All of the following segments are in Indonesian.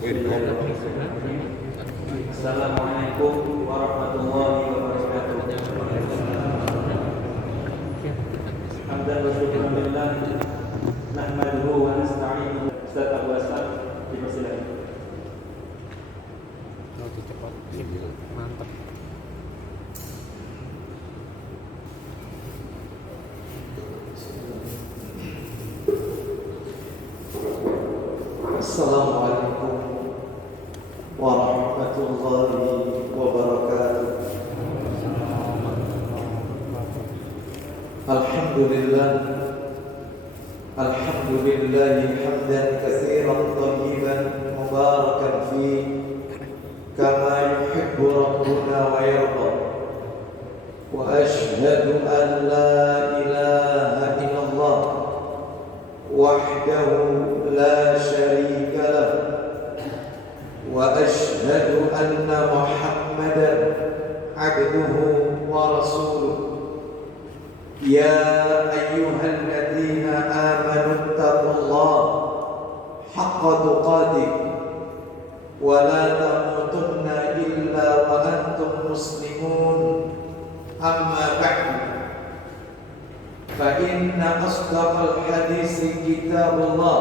Assalamualaikum warahmatullahi wabarakatuh. Hamdan wa syukran lillah nahmaduhu wa nasta'inuhu. Ustaz Abu Asad dipersilakan. Cepat, mantap. Assalamualaikum warahmatullahi wabarakatuh. Alhamdulillah, alhamdulillahi hamdan katsiran thayyiban mubarakan fi kama yuhibbu rabbuna wa yarda. Wa ashhadu an la ilaha illallah wahdahu la syarika lah wa ashhadu anna Muhammadan abduhu wa rasuluh. Ya ayyuhalladzina amanu taqullaha haqqa tuqatih wa la tamutunna illa wa antum muslimun. Amma ba'du, fa inna asdaqal hadisi kitabullah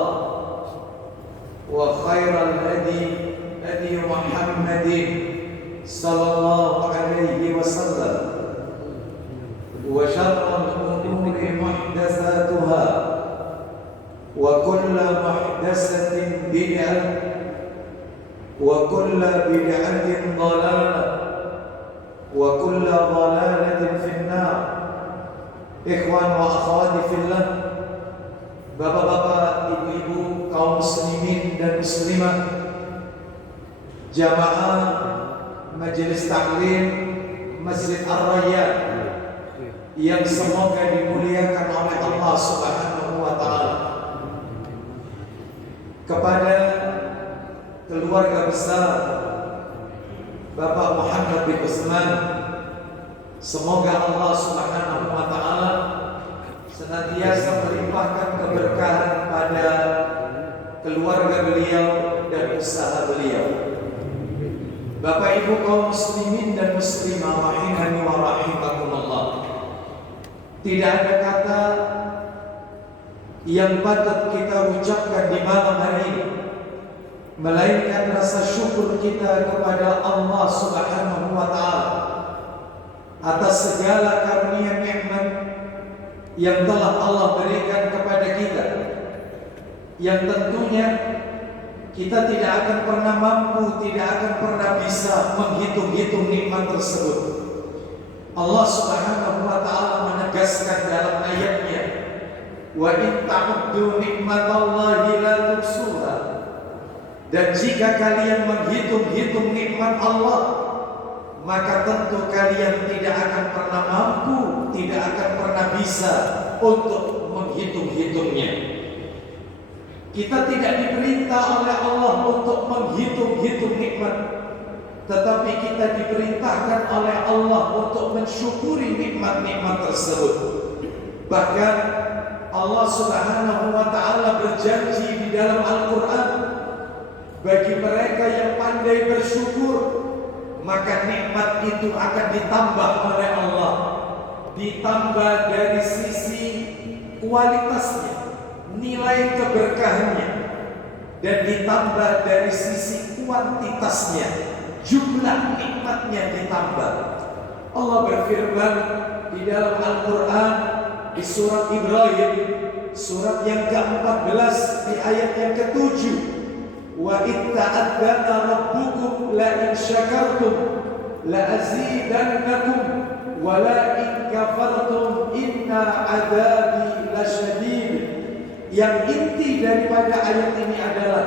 wa khairal hadi hadi Muhammadin sallallahu alaihi wasallam wa syarral umuri muhdatsatuha wa kullu muhdatsatin bid'ah wa kullu bid'atin dhalalah wa kullu dhalalatin finnar. Ikhwan wa akhwati fillah, bapak-bapak, ibu-ibu, kaum muslimin dan muslimah, jamaah majelis taklim Masjid Ar-Rayyan yang semoga dimuliakan oleh Allah Subhanahu wa taala. Kepada keluarga besar Bapak Muhammad bin Utsman, semoga Allah Subhanahu wa taala senantiasa melimpahkan keberkahan pada keluarga beliau dan usaha beliau. Bapak Ibu kaum muslimin dan muslimah rahimani wa rahimakumullah, tidak ada kata yang patut kita ucapkan di malam hari ini melainkan rasa syukur kita kepada Allah Subhanahu wa taala atas segala karunia nikmat yang telah Allah berikan kepada kita, yang tentunya kita tidak akan pernah mampu, tidak akan pernah bisa menghitung-hitung nikmat tersebut. Allah Subhanahu wa taala menegaskan dalam ayatnya, wa in ta'uddu nikmatallahi la tuhsuha. Dan jika kalian menghitung-hitung nikmat Allah, maka tentu kalian tidak akan pernah mampu, tidak akan pernah bisa untuk menghitung-hitungnya. Kita tidak diperintah oleh Allah untuk menghitung-hitung nikmat, tetapi kita diperintahkan oleh Allah untuk mensyukuri nikmat-nikmat tersebut. Bahkan Allah Subhanahu wa taala berjanji di dalam Al-Qur'an, bagi mereka yang pandai bersyukur, maka nikmat itu akan ditambah oleh Allah, ditambah dari sisi kualitasnya, nilai keberkahannya, dan ditambah dari sisi kuantitasnya, jumlah nikmatnya ditambah. Allah berfirman di dalam Al-Quran di surat Ibrahim, surat yang ke-14 di ayat yang ke-7, wa itta'adzana rabbukum la in syakartum la azidannakum wa la in kafartum inna adzabi lasyadid. Yang inti daripada ayat ini adalah,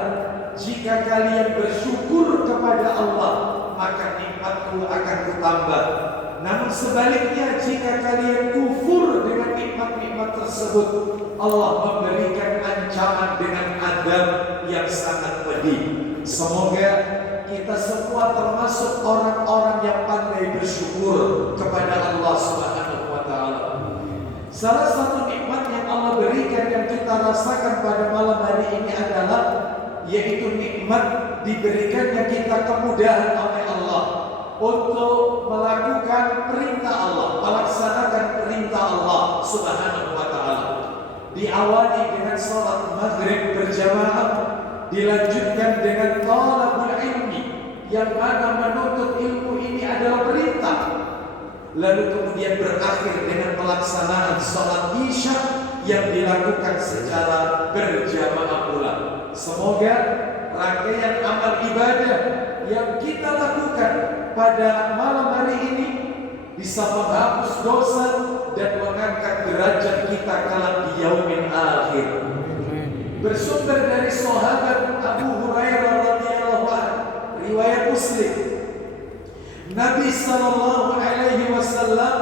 jika kalian bersyukur kepada Allah, maka nikmatku akan kutambah. Namun sebaliknya, jika kalian kufur dengan nikmat-nikmat tersebut, Allah memberikan ancaman dengan azab yang sangat pedih. Semoga kita semua termasuk orang-orang yang pandai bersyukur kepada Allah Subhanahu wa taala. Salah satu nikmat yang Allah berikan yang kita rasakan pada malam hari ini adalah yaitu nikmat diberikannya kita kemudahan oleh Allah untuk melakukan perintah Allah, melaksanakan perintah Allah Subhanahu wa ta'ala. Diawali dengan salat maghrib berjamaah, dilanjutkan dengan talabul ilmi, yang mana menuntut ilmu ini adalah perintah. Lalu kemudian berakhir dengan pelaksanaan salat isya yang dilakukan secara berjamaah pula. Semoga rangkaian amal ibadah yang kita lakukan pada malam hari ini bisa menghapus dosa dan mengangkat derajat kita kelak di yaumil akhir. Bersumber dari sahabat Abu Hurairah radhiyallahu anhu, riwayat Muslim, Nabi sallallahu alaihi wasallam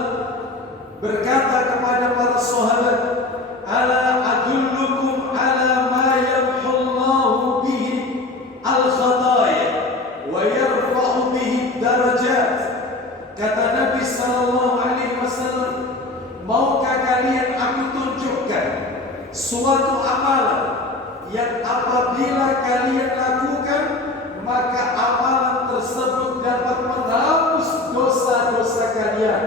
berkata kepada para sahabat, "Ala adullukum ala ma yamhullahu bihi al-khataaya wa yarfa'u bihi darajat." Kata Nabi sallallahu alaihi wasallam, "Maukah kalian aku tunjukkan suatu amalan yang apabila kalian lakukan, maka amalan tersebut dapat menghapus dosa-dosa kalian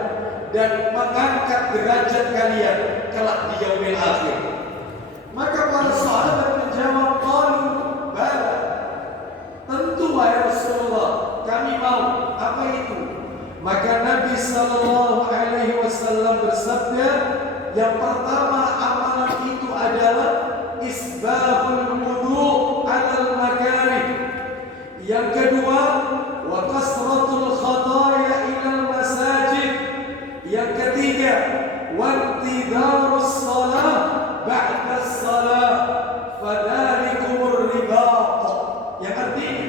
dan mengangkat derajat kalian kelak di yaumil akhir?" Maka para sahabat menjawab, "Qalu bala." Tentu wahai Rasulullah, kami mau. Apa itu? Maka Nabi sallallahu alaihi wasallam bersabda, yang pertama amalan itu adalah isbahul wudu' 'alal makarih. Yang kedua, wa kasratul khataaya ilal masajid. Yang ketiga, wa intidarus shalah ba'da shalah, fadzalikumur ribat. Yang artinya,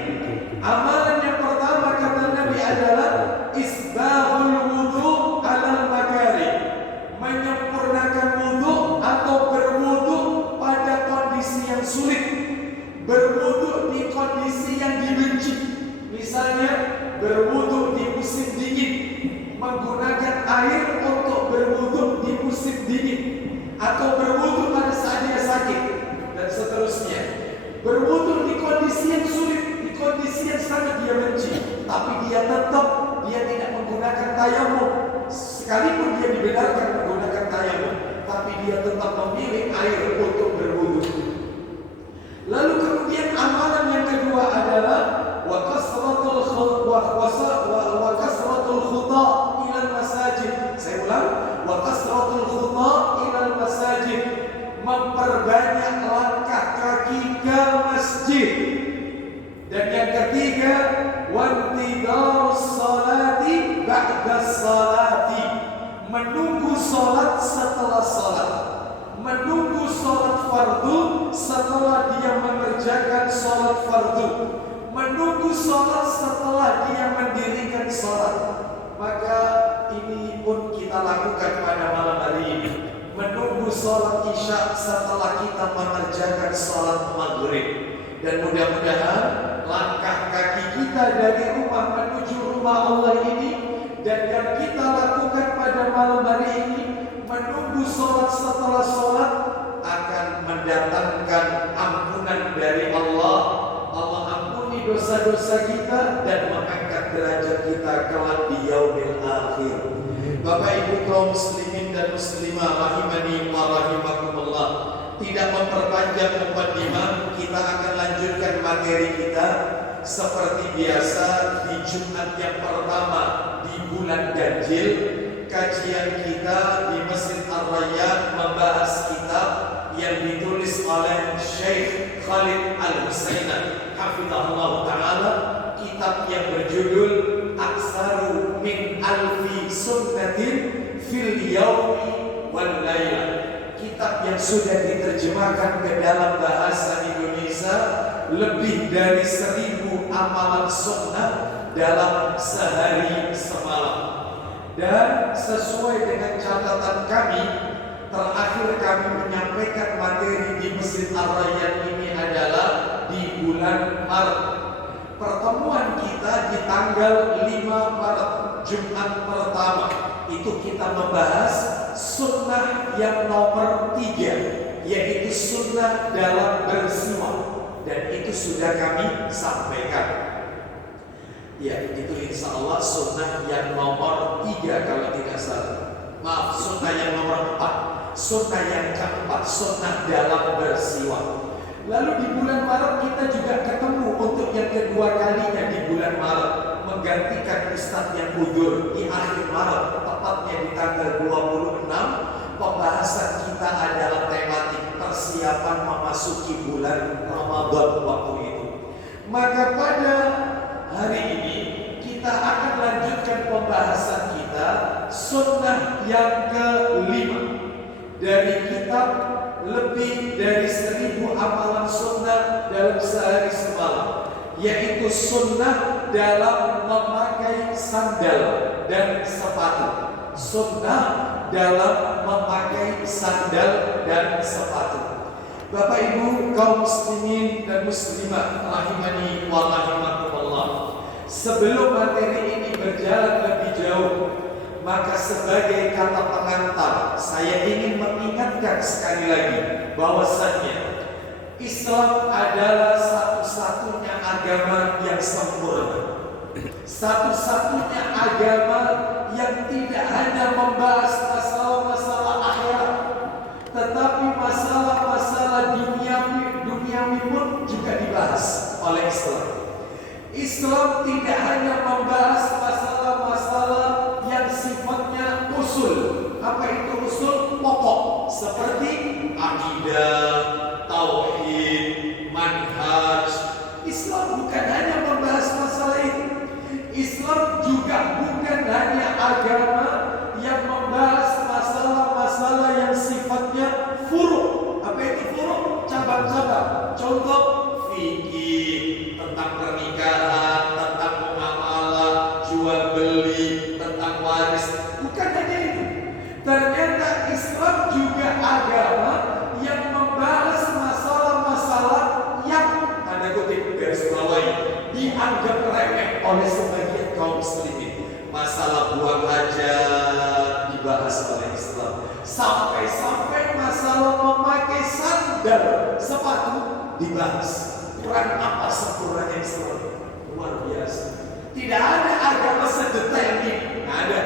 amalan yang pertama kata Nabi adalah isbahul wudu' 'alal makarih, menyempurnakan wudu atau berwudu pada kondisi yang sulit, berwudu di kondisi yang dibenci. Misalnya berwudu di musim dingin, menggunakan air untuk berwudu di musim dingin, atau berwudu pada saat dia sakit, dan seterusnya. Berwudu di kondisi yang sulit, di kondisi yang sangat dia benci, tapi dia tidak menggunakan tayamum. Sekalipun dia dibenarkan menggunakan tayamum, tapi dia tetap memilih air untuk berwudu. Lalu kemudian amalan yang kedua adalah wa kasratul khuta ilal masajid. Saya ulang, wa kasratul khuta ilal masajid, memperbanyak langkah kaki ke masjid. Dan yang ketiga, wa intidarus salati ba'da salati, menunggu salat setelah salat, menunggu salat fardu setelah dia mengerjakan salat fardu, menunggu salat setelah dia mendirikan salat. Maka ini pun kita lakukan pada malam hari ini, menunggu salat isya setelah kita mengerjakan salat maghrib. Dan mudah-mudahan langkah kaki kita dari rumah menuju rumah Allah ini, dan yang kita lakukan pada malam hari ini, menunggu sholat setelah sholat, akan mendatangkan ampunan dari Allah. Allah ampuni dosa-dosa kita dan mengangkat derajat kita kelak di yaumil akhir. Bapak Ibu kaum muslimin dan muslimah rahimani wa rahimakumullah, tidak memperpanjang mukaddimah, kita akan lanjutkan materi kita seperti biasa di Jumat yang pertama di bulan Ganjil. Kajian kita di Masjid Ar-Rayyan membahas kitab yang ditulis oleh Syekh Khalid Al-Husainah hafizahullah ta'ala, kitab yang berjudul Aksaru min alfi sunnatin fil yaumi wal layla. Kitab yang sudah diterjemahkan ke dalam bahasa Indonesia, lebih dari 1000 amalan sunnah dalam sehari semalam. Dan sesuai dengan catatan kami, terakhir kami menyampaikan materi di Masjid Ar-Rayyan ini adalah di bulan Maret. Pertemuan kita di tanggal 5 Maret, Jumat pertama, itu kita membahas sunnah yang nomor 3, yaitu sunnah dalam bersiwak. dan itu sudah kami sampaikan. Ya, itu insya Allah sunnah yang nomor 3 kalau tidak salah. Maaf, sunnah yang nomor 4. Sunnah yang keempat, sunnah dalam bersiwak. Lalu di bulan Maret kita juga ketemu untuk yang kedua kalinya di bulan Maret, menggantikan Ustadz yang bujur di akhir Maret, tepatnya di tanggal 26. Pembahasan kita adalah tematik persiapan memasuki bulan Ramadan waktu itu. Maka pada hari ini kita akan lanjutkan pembahasan kita sunnah yang kelima dari kitab lebih dari 1000 amalan sunnah dalam sehari semalam, yaitu sunnah dalam memakai sandal dan sepatu. Sunnah dalam memakai sandal dan sepatu. Bapak Ibu kaum muslimin dan muslimah rahimani wa rahimakumullah. Sebelum materi ini berjalan lebih jauh, maka sebagai kata pengantar saya ingin mengingatkan sekali lagi bahwasannya Islam adalah satu-satunya agama yang sempurna, satu-satunya agama yang tidak hanya membahas masalah-masalah akhirat, tetapi masalah-masalah duniawi pun juga dibahas oleh Islam. Islam tidak hanya membahas masalah-masalah yang sifatnya usul. Apa itu usul? Pokok, seperti akidah, tauhid, manhaj. Islam bukan hanya membahas masalah itu. Islam juga bukan hanya agama yang membahas masalah-masalah yang sifatnya furu'. Apa itu furu'? Cabang-cabang. Contoh fikih, tentang pernikahan, tentang muamalah, jual beli, tentang waris. Bukan hanya itu. Ternyata Islam juga agama yang membahas masalah-masalah yang tanda kutip garis bawahi dianggap remeh oleh sebagian kaum muslimin. Masalah buang hajat dibahas oleh Islam. Sampai-sampai masalah memakai sandal sepatu dibahas. Kurang apa sempurnanya Islam? Luar biasa. Tidak ada agama sedetail ini. Nggak ada.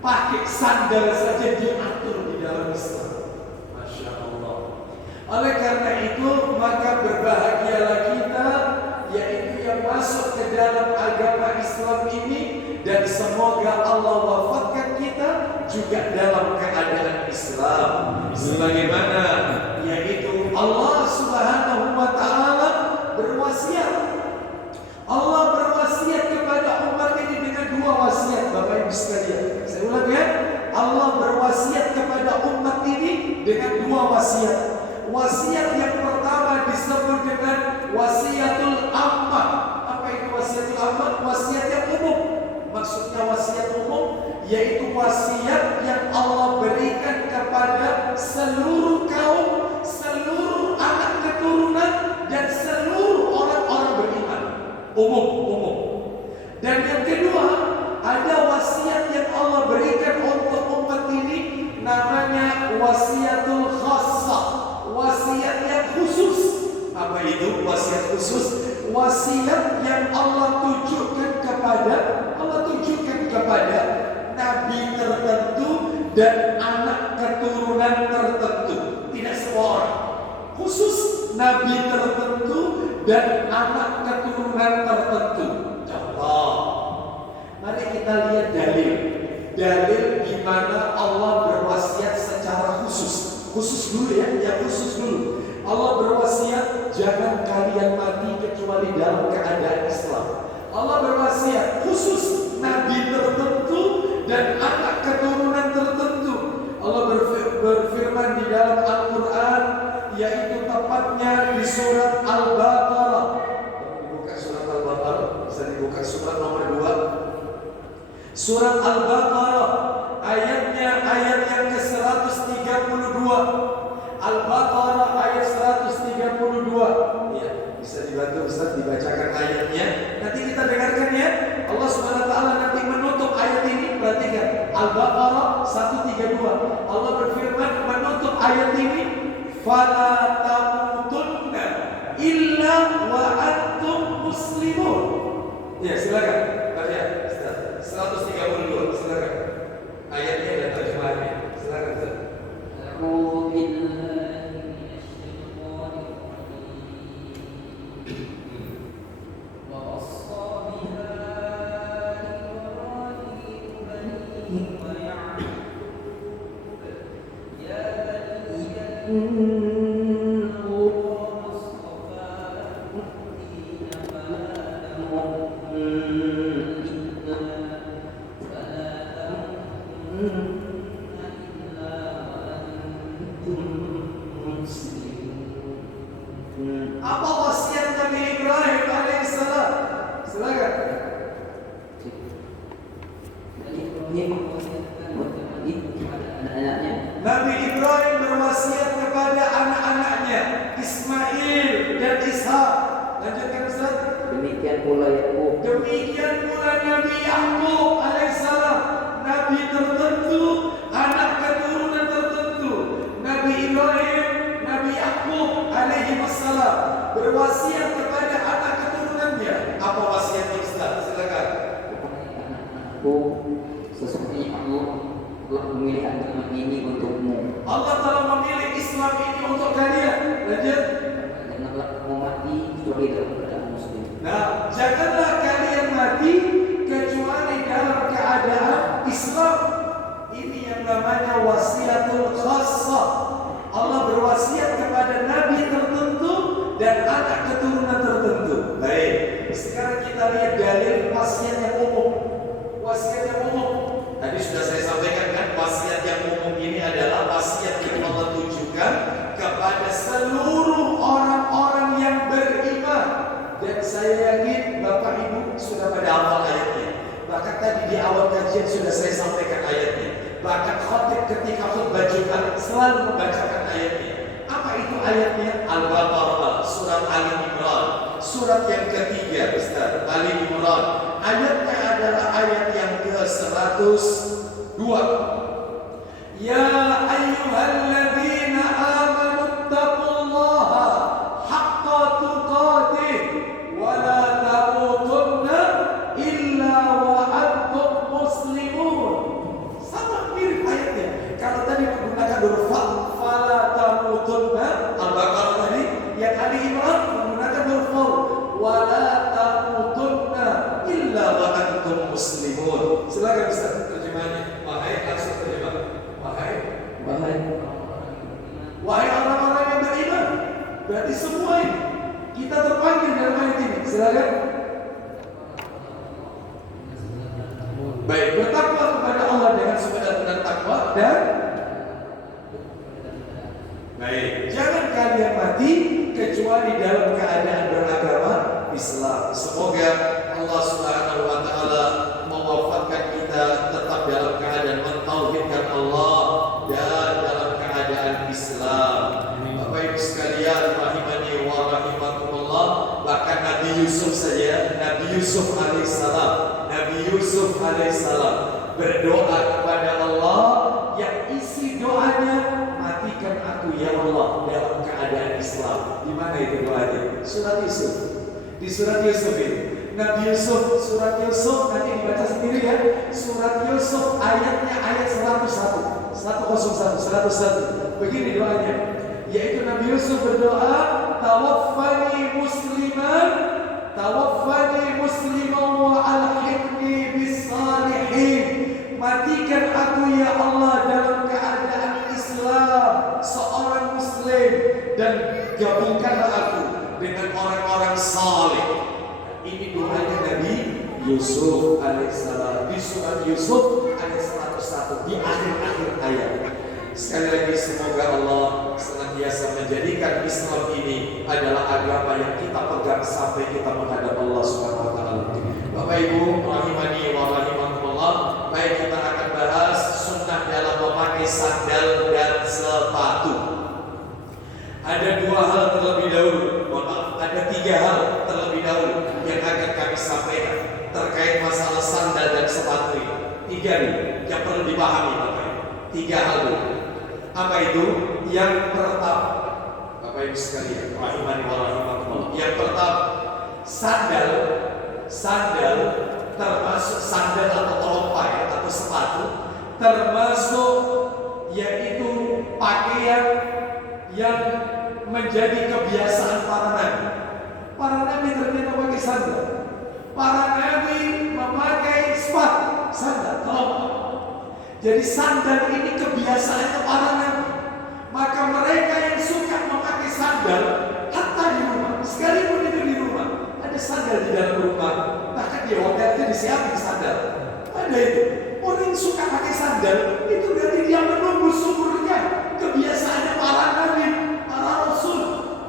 Pakai sandal saja diatur di dalam Islam. Masya Allah. Oleh karena itu maka berbahagialah kita, yaitu yang masuk ke dalam agama Islam ini, dan semoga Allah wafatkan kita juga dalam keadaan Islam. Sebagaimana yaitu Allah Subhanahu wa taala berwasiat. Allah berwasiat kepada umat ini dengan 2 wasiat, Bapak Ibu sekalian. Saya ulang ya. Allah berwasiat kepada umat ini dengan 2 wasiat. Wasiat yang pertama disebut dengan wasiatul ammah. Apa itu wasiatul ammah? Wasiat yang umum. Maksudnya wasiat umum yaitu wasiat yang Allah berikan kepada seluruh kaum, seluruh anak keturunan, dan seluruh orang-orang beriman. Umum. Dan yang kedua, ada wasiat yang Allah berikan untuk umat ini, namanya wasiatul khassah, wasiat yang khusus. Apa itu wasiat khusus? Wasiat yang Allah tujukan kepada nabi tertentu dan anak keturunan tertentu. Tidak semua orang. Khusus nabi tertentu dan anak keturunan tertentu. Contoh, mari kita lihat dalil di mana Allah berwasiat secara khusus. Khusus dulu ya, khusus dulu. Allah berwasiat jangan kalian mati kecuali dalam keadaan Islam. Allah berwasiat khusus nabi tertentu dan anak keturunan tertentu. Allah berfirman di dalam Al-Quran, yaitu tepatnya di surat Al-Baqarah. Dibuka surat Al-Baqarah, bisa dibuka surat nomor 2. Surat Al-Baqarah ayatnya ayat yang ke-132. Al-Baqarah ayat 132. Ya, bisa dibantu Ustaz dibacakan ayatnya. Nanti kita dengarkan ya. Allah Subhanahu wa taala nanti menutup ayat ini. Perhatikan. Al-Baqarah 132. Allah berfirman menutup ayat ini, "Fala tamutunna muslimun. Ya, silakan. Baca. Ustaz. 132. Silakan. Ayatnya dan terjemahannya. Silakan, Ustaz. أعوذ بالله من الشيطان الرجيم ووصى بها إبراهيم بنيه ويعقوب يا بني إن الله اصطفى لكم الدين فلا تموتن Apa wasiat Nabi Ibrahim alaihissalam? Silakan. Nabi Ibrahim berwasiat kepada anak-anaknya Ismail dan Ishak. Lanjutkan Ustaz. Demikian pula Yakub. Demikian pula Nabi Yakub alaihissalam, nabi tertentu, anak keturunan tertentu. Nabi Ibrahim, Nabi Yakub alaihi wassalam berwasiat kepada anak keturunannya. Apa wasiatnya Ustaz? Silakan. Anakku, sesungguhnya Allah telah memilih agama ini untukmu. Allah telah memilih Islam ini untuk kalian. Lanjut. Janganlah kamu mati kecuali dalam keadaan muslim. Nah, janganlah kalian mati kecuali dalam keadaan Islam. Ini yang namanya wasiatul khassah. Allah berwasiat kepada nabi tertentu dan anak keturunan tertentu. Baik, sekarang kita lihat dalil wasiat yang umum. Wasiat yang umum. Tadi sudah saya sampaikan kan, wasiat yang umum ini adalah wasiat yang Allah tujukan kepada seluruh orang-orang yang beriman. Dan saya yakin Bapak Ibu sudah pada hafal ayatnya. Bahkan tadi di awal kajian sudah saya sampaikan ayatnya. Bahkan khotib ketika khutbah Jumat selalu membacakan ayatnya. Apa itu ayatnya? Al-Baqarah, surat Ali Imran, surat yang ketiga, Ustaz, Ali Imran. Ayatnya adalah ayat yang ke-102. Ya ayyuhalladzina amanu taqullaha haqqa tuqatih wa la tamutunna illa wa antum muslimun. Sama mirip ayatnya. Kalau tadi menggunakan huruf fa, fala tamutunna, Al-Baqarah tadi, yang Ali Imran menggunakan huruf fa, wa la tamutunna illa wa antum muslimun. Silakan Ustaz terjemahannya. Wahai, langsung terjemah. Wahai orang-orang yang beriman. Berarti semua ini kita terpanggil dalam ayat ini. Silakan. Baik, bertakwa kepada Allah dengan sebenar-benar takwa dan baik, jangan kalian mati kecuali dalam keadaan beragama Islam. Semoga Allah Subhanahu wa taala mewafatkan kita tetap dalam keadaan mentauhidkan Allah dan dalam keadaan Islam. Bapak Ibu sekalian rahimani wa rahimakumullah, bahkan Nabi Yusuf saja, Nabi Yusuf alaihissalam berdoa kepada Allah yang isi doanya, matikan aku ya Allah dalam keadaan Islam. Di mana itu doanya? Surat Yusuf. Di surat Yusuf ini Nabi Yusuf, surat Yusuf nanti dibaca sendiri ya. Surat Yusuf ayatnya ayat 101. Begini doanya, yaitu Nabi Yusuf berdoa, tawaffani musliman wa alhiqni bis salihin. Matikan aku ya Allah dalam keadaan Islam, seorang muslim, dan gabungkanlah aku dengan orang-orang saleh. Ini doanya Nabi Yusuf alaihissalam di surat Yusuf ayat 101 di akhir-akhir ayat. Sekali lagi semoga Allah senantiasa menjadikan Islam ini adalah agama yang kita pegang sampai kita menghadap Allah Subhanahu wa taala. Bapak Ibu rahimani wa rahimakumullah, baik kita akan bahas sunnah dalam memakai sandal dan sepatu. Ada dua hal terlebih dahulu, ada tiga hal terlebih dahulu yang akan kami sampaikan terkait masalah sandal dan sepatu ini. Tiga nih yang perlu dipahami Bapak. Tiga hal dulu. Apa itu? Yang pertama, Bapak Ibu sekalian, rahimani wa rahimakumullah. Yang pertama, sandal Sandal termasuk sandal atau telompa ya, atau sepatu, termasuk yaitu pakaian yang menjadi kebiasaan para nabi. Para nabi ternyata pakai sandal. Para nabi memakai sepatu, sandal, telompa. Jadi sandal ini kebiasaannya para nabi. Maka mereka yang suka memakai sandal, hatta di rumah, sekalipun itu di rumah, ada sandal di dalam rumah, bahkan di hotel itu disiapin sandal. Ada itu. Orang yang suka pakai sandal, itu berarti dia menunggu sumbernya, kebiasaannya para nabi, para rasul.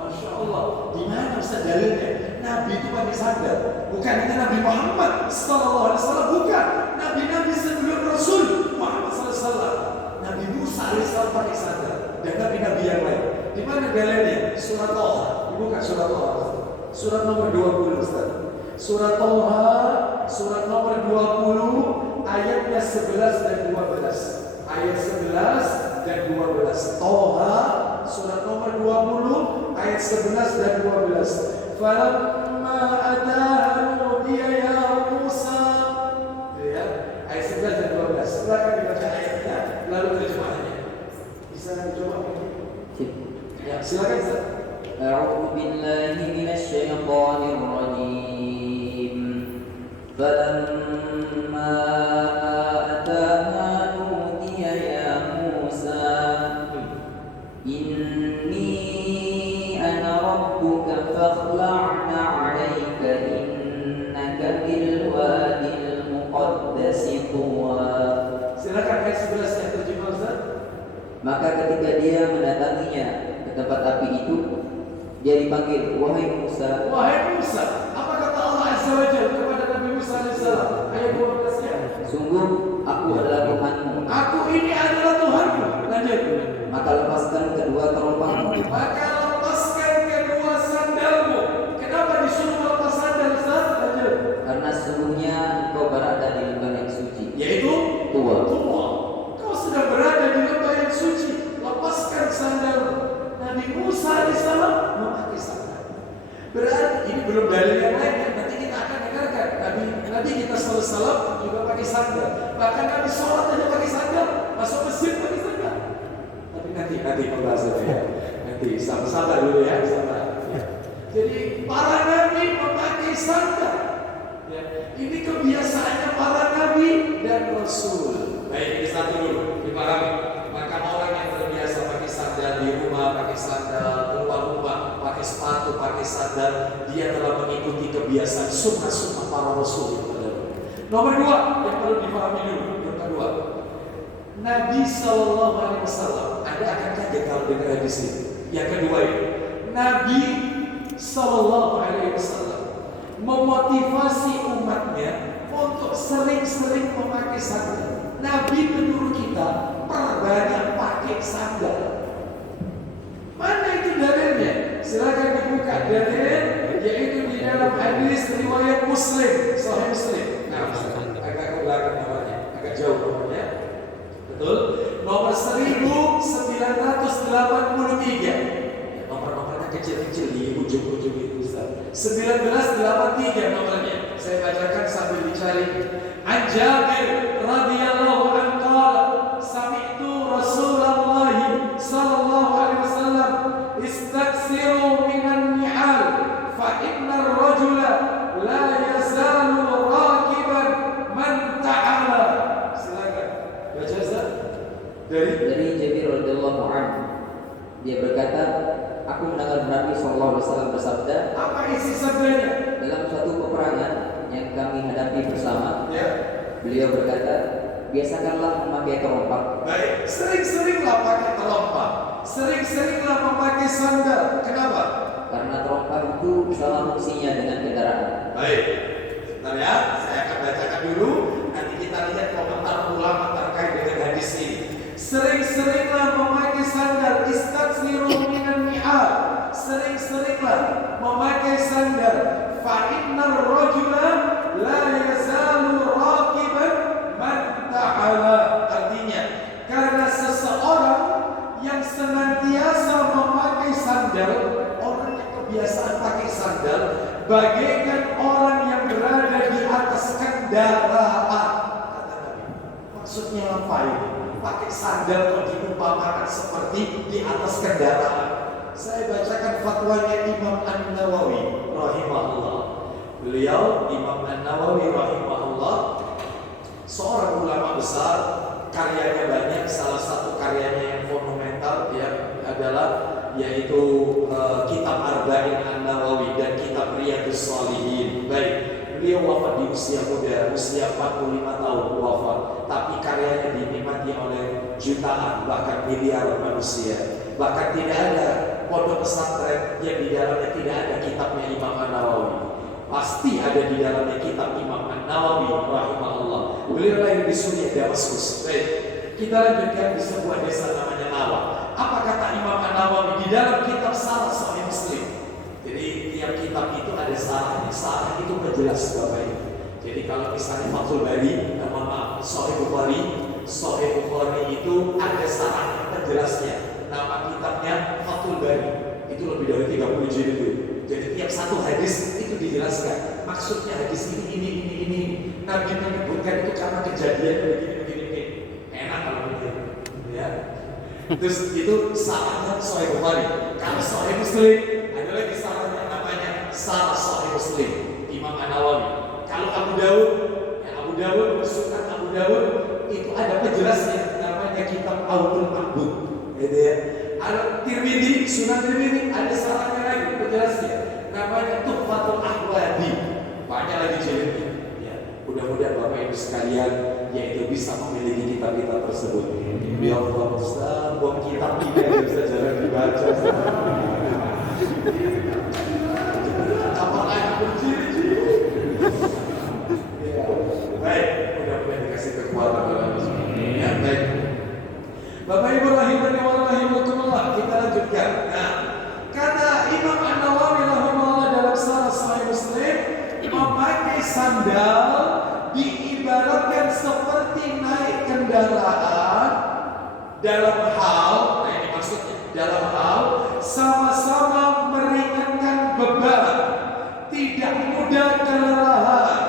Masya Allah, di mana Ustaz dalilnya? Nabi itu pakai sandal, bukan itu Nabi Muhammad sallallahu alaihi wasallam, bukan. Nabi-nabi sebelum Rasul Muhammad sallallahu alaihi wasallam, Nabi Musa alaihi salam pakai sandal, dan nabi-nabi yang lain. Di mana dalilnya? Surat Thaha. Bukan surat Thaha. Surat nomor 20 Ustaz. Surat Thaha, surat nomor 20 ayatnya 11 dan 12. Ayat 11 dan 12. Thaha surat nomor 20 ayat 11 dan 12. Falamma ataha nudiya ya Musa. Ya, ayat 11 dan 12. Silakan dibaca ayatnya lalu terjemahannya. Bisa dicoba? Ya, silakan Ustaz. أعوذ بالله من الشيطان الرجيم فلما أتاها نودي يا موسى إني أنا ربك فاخلع عليك إنك بالوادي المقدس طوى. Silakan ayat 11 yang terjemah Ustaz. Maka ketika dia mendatanginya ke tempat api itu, dia dipanggil, wahai Musa. Wahai Musa, apa kata Allah Azza wa Jalla kepada Nabi Musa alaihissalam? Ayat 12 ya. Sungguh aku adalah Tuhanmu. Aku ini adalah Tuhanmu. Lanjut. Maka lepaskan kedua terompahmu. Maka lepaskan kedua sandalmu. Kenapa disuruh lepas sandal Ustaz? Lanjut. Karena sesungguhnya engkau berada di lembah yang suci, Yaitu Tua. Tua. Kau sedang berada di lembah yang suci. Lepaskan sandalmu. Nabi Musa alaihissalam memakai sandal. Berarti ini belum dalil yang lain kan? Nanti kita akan dengarkan. Nabi kita sallallahu juga pakai sandal. Bahkan Nabi sholat aja pakai sandal. Masuk masjid pakai sandal. Tapi nanti pembahasannya ya. Nanti sabar dulu ya, sabar. Ya. Jadi para nabi memakai sandal. Ya. Ini kebiasaannya para nabi dan rasul. Baik, ini satu dulu dipahami. Maka orang yang terbiasa pakai sandal di rumah, pakai sandal keluar rumah, pakai sepatu, pakai sandal, dia telah mengikuti kebiasaan sunnah-sunnah para rasul. Nomor 2 yang perlu dipahami dulu. Yang kedua, Nabi Sallallahu Alaihi Wasallam, Anda akan kaget kalau dengar hadis ini. Yang kedua ini, Nabi Sallallahu Alaihi Wasallam memotivasi umatnya untuk sering-sering memakai sandal. Nabi menyuruh kita perbanyak pakai sandal. Mana itu dalilnya? Silakan dibuka dalil, yaitu di dalam hadis riwayat Muslim, Sahih Muslim. Nah, agak ke belakang nomornya, agak jauh nomornya. Betul? Nomor 1983. Nomor-nomornya kecil-kecil di ujung-ujung itu Ustaz. 1983 nomornya. Saya bacakan sambil dicari. An Jabir radhiyallahu anhu qala sami'tu Rasulullah sallallahu alaihi wasallam istaksiru minan ni'al fa inna ar-rajula la yazalu rakiban man ta'ala. Silakan baca Ustaz. Dari Jabir radhiyallahu anhu, dia berkata, aku mendengar Nabi sallallahu alaihi wasallam bersabda, apa isi sabdanya? dalam suatu peperangan yang kami hadapi bersama, Ya. beliau berkata, biasakanlah memakai terompah. Baik, sering-seringlah pakai telompa, sering-seringlah memakai sandal. Kenapa? Karena terompah itu sama fungsinya dengan kendaraan. Baik, sebentar ya, saya akan bacakan dulu. Nanti kita lihat komentar ulama terkait dengan hadis ini. Sering-seringlah memakai sandal, istaksiru minan ni'al. Sering-seringlah memakai sandal. Fa innar rajula la yazalu raqiban man ta'ala. Artinya, karena seseorang yang senantiasa memakai sandal, orang yang kebiasaan pakai sandal, bagaikan orang yang berada kendaraan, kata Nabi. Maksudnya apa ini? Pakai sandal kok diumpamakan seperti di atas kendaraan. Saya bacakan fatwanya Imam An-Nawawi rahimahullah. Beliau Imam An-Nawawi rahimahullah seorang ulama besar, karyanya banyak. Salah satu karyanya yang monumental ya adalah yaitu kitab Arba'in An-Nawawi dan kitab Riyadhus Shalihin. Baik, beliau wafat di usia muda, usia 45 tahun wafat, tapi karyanya dinikmati oleh jutaan bahkan miliaran manusia. Bahkan tidak ada pondok pesantren yang di dalamnya tidak ada kitabnya Imam An-Nawawi. Pasti ada di dalamnya kitab Imam An-Nawawi rahimahullah. Beliau lahir di Suriah, Damaskus. Baik, kita lanjutkan di sebuah desa namanya Nawa. Apa kata Imam An-Nawawi di dalam kitab Syarah Sahih Muslim? Jadi tiap kitab itu ada syarahnya. Syarah itu penjelas Bapak Ibu. Jadi kalau misalnya Fathul Bari, maaf, Sahih Bukhari itu ada syarahnya, penjelasnya. Nama kitabnya Fathul Bari. Itu lebih dari 30 jilid itu. Jadi tiap satu hadis itu dijelaskan. Maksudnya hadis ini. Nabi menyebutkan itu karena kejadian begini. Enak kalau begitu, ya. Terus itu salahnya Sahih Bukhari. Kalau Sahih Muslim ada lagi salahnya namanya Salah Sahih Muslim Imam An-Nawawi. Kalau Abu Dawud, Sunan Abu Dawud itu ada penjelasnya namanya kitab Aunul Ma'bud. Gitu ya. Tirmidzi, Sunan Tirmidzi ada salahnya lagi penjelasnya namanya Tuhfatul Ahwadi. Banyak lagi jilidnya. Ya, mudah-mudahan Bapak Ibu sekalian yaitu bisa memiliki kitab-kitab tersebut. Ya Allah, Ustaz, buang kitab tidak bisa jarang dibaca. Apalagi berjilid-jilid. Ya, baik, mudah-mudahan dikasih kekuatan dalam Islam. Ya, baik. Bapak Ibu rahimani wa rahimakumullah, kita lanjutkan. Nah, kata Imam An-Nawawi rahimahullah dalam Syarah Sahih Muslim, memakai sandal diibaratkan seperti naik kendaraan dalam hal, nah ini maksudnya, dalam hal sama-sama meringankan beban, tidak mudah kelelahan,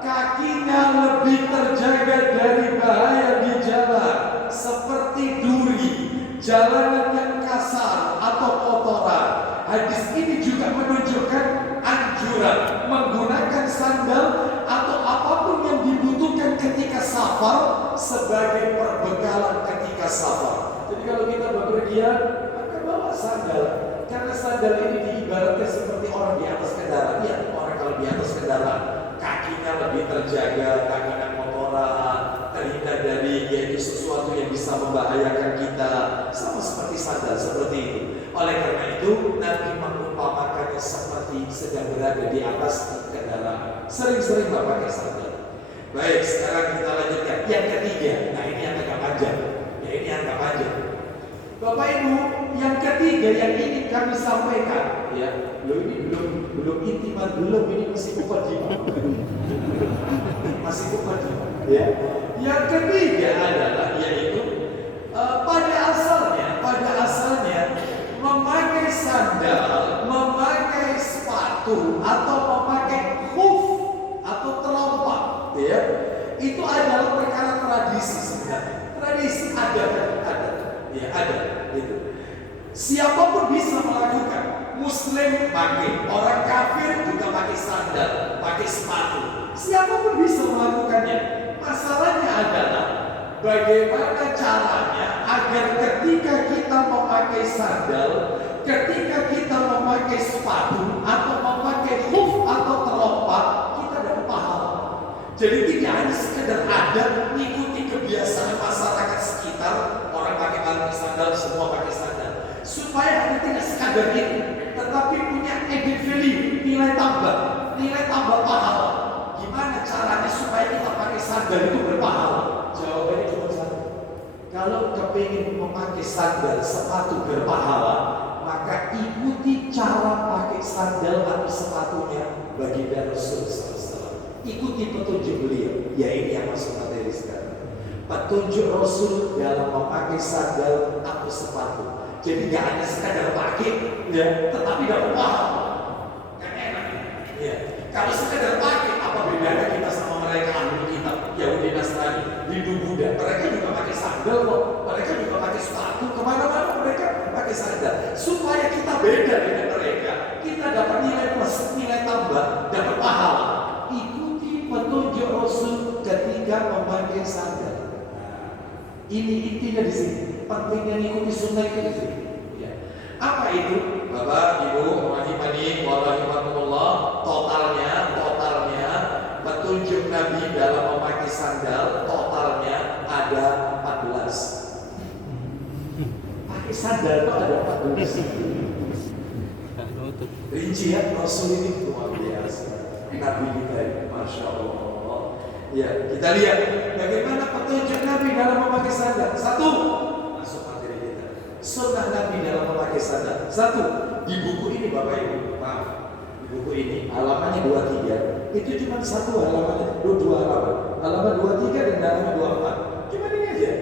kakinya lebih terjaga dari bahaya di jalan, seperti duri, jalanan yang kasar atau kotoran. Hadis ini juga menunjukkan anjuran menggunakan sandal atau apapun yang dibutuhkan ketika safar sebagai perbekalan ketika safar. Jadi kalau kita bepergian, maka bawa sandal. Karena sandal ini diibaratkan seperti orang di atas kendaraan. Ya, orang kalau di atas kendaraan, kakinya lebih terjaga, tangan kotoran, terhindar dari yaitu sesuatu yang bisa membahayakan kita. Sama seperti sandal, seperti itu. Oleh karena itu, Nabi mengumpamakannya seperti sedang berada di atas kendaraan. Sering-sering pakai sandal. Baik, sekarang kita lanjutkan. Yang ketiga, nah ini yang agak panjang. Ya ini agak panjang. Bapak Ibu, yang ketiga yang ingin kami sampaikan, ya, ini belum intiman, ini masih mukadimah. Masih mukadimah, ya. Yang ketiga adalah yaitu pada asalnya memakai sandal, memakai sepatu atau memakai khuf atau telompak, ya, itu adalah perkara tradisi sebenarnya. Tradisi ada, ya ada. Gitu. Siapapun bisa melakukan. Muslim pakai, orang kafir juga pakai sandal, pakai sepatu. Siapapun bisa melakukannya. Masalahnya adalah bagaimana caranya agar ketika kita memakai sandal, ketika kita memakai sepatu atau memakai khuf atau telompak, kita dapat pahala. Jadi tidak hanya sekedar ada mengikuti kebiasaan masyarakat sekitar, orang pakai sandal, semua pakai sandal. Supaya hanya tidak sekadar itu, tetapi punya added value, nilai tambah pahala. Gimana caranya supaya kita pakai sandal itu berpahala? Jawabannya cuma satu. Kalau kepingin memakai sandal, sepatu berpahala, maka ikuti cara pakai sandal atau sepatunya baginda Rasul SAW. Ikuti petunjuk beliau. Ya ini yang masuk materi sekarang. Petunjuk Rasul dalam memakai sandal atau sepatu. Jadi gak hanya sekadar pakai, ya, tetapi dapat pahala. Kan enak, ya. Kalau sekadar pakai, apa bedanya kita sama mereka Ini intinya di sini. Pentingnya ngikuti sunnah itu di sini. Ya. Apa itu? Bapak, Ibu, rahimani wa rahimakumullah, totalnya petunjuk Nabi dalam memakai sandal totalnya ada 14. Pakai sandal itu ada 14. Nggak nutup. Rincian Rasul ini luar biasa. Nabi kita ini, Masya Allah. Ya, kita lihat bagaimana petunjuk Nabi dalam memakai sandal. Satu, masuk materi kita. Sunnah Nabi dalam memakai sandal. Satu, di buku ini Bapak Ibu, maaf, di buku ini halamannya 23. Itu cuma satu halaman, dua halaman. Halaman 23 dan halaman 24. Cuma ini aja.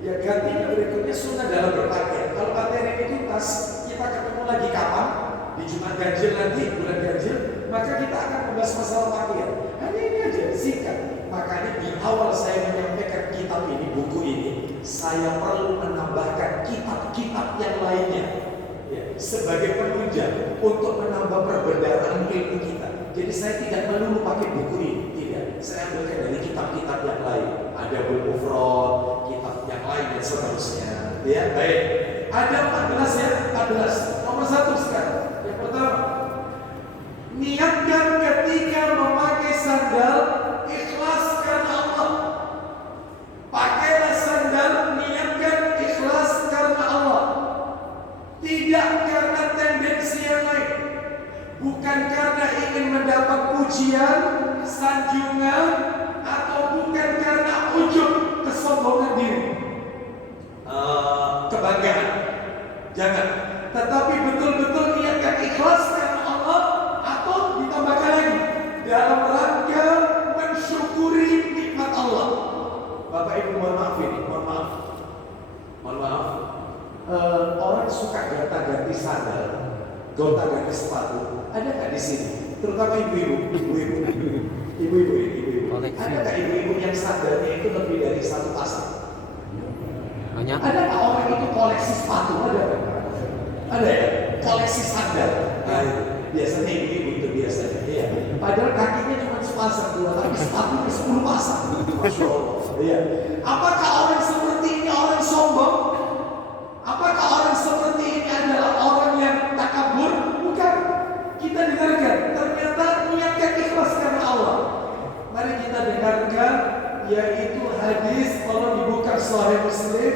Ya gantinya berikutnya sunnah dalam berpakaian. Kalau materi ini tuntas, kita ketemu lagi kapan? Di Jumat Ganjil nanti, bulan Ganjil, maka kita akan membahas masalah pakaian. Hanya ini aja, singkat. Makanya di awal saya menyampaikan kitab ini, buku ini, saya perlu menambahkan kitab-kitab yang lainnya, ya, sebagai penunjang untuk menambah perbedaan ilmu kita. Jadi saya tidak melulu pakai buku ini, tidak. Saya ambilkan dari kitab-kitab yang lain. Ada Al-Mufrad, kitab yang lain dan seterusnya. Ya, baik. Ada 14 ya, 14. Nomor 1 sekarang. Yang pertama, niatkan ketika memakai sandal ikhlas karena Allah. Pakailah sandal, niatkan ikhlas karena Allah. Tidak karena tendensi yang lain. Bukan karena ingin mendapat pujian, sanjungan, atau bukan karena ujub, kesombongan diri, kebanggaan. Jangan. Tetapi betul-betul niatkan ikhlas karena Allah, atau ditambahkan lagi dalam rangka mensyukuri nikmat Allah. Bapak Ibu mohon maaf ini, mohon maaf. Orang suka gonta-ganti sandal, gonta-ganti sepatu. Ada nggak di sini? Terutama ibu-ibu. Ada nggak ibu-ibu yang sandalnya itu lebih dari satu pasang? Banyak. Ada nggak orang itu koleksi sepatu? Ada nggak? Ada ya? Koleksi sandal. Nah, biasanya ibu-ibu itu biasanya. Iya. Padahal kakinya cuma sepasang dua, tapi sepatunya 10 pasang. Masya Allah. Iya. Apakah orang seperti ini orang sombong? Apakah orang seperti ini adalah orang yang takabur? Bukan. Kita dengarkan. Ternyata niatkan ikhlas karena Allah. Mari kita dengarkan, yaitu hadis. Tolong dibuka Sahih Muslim.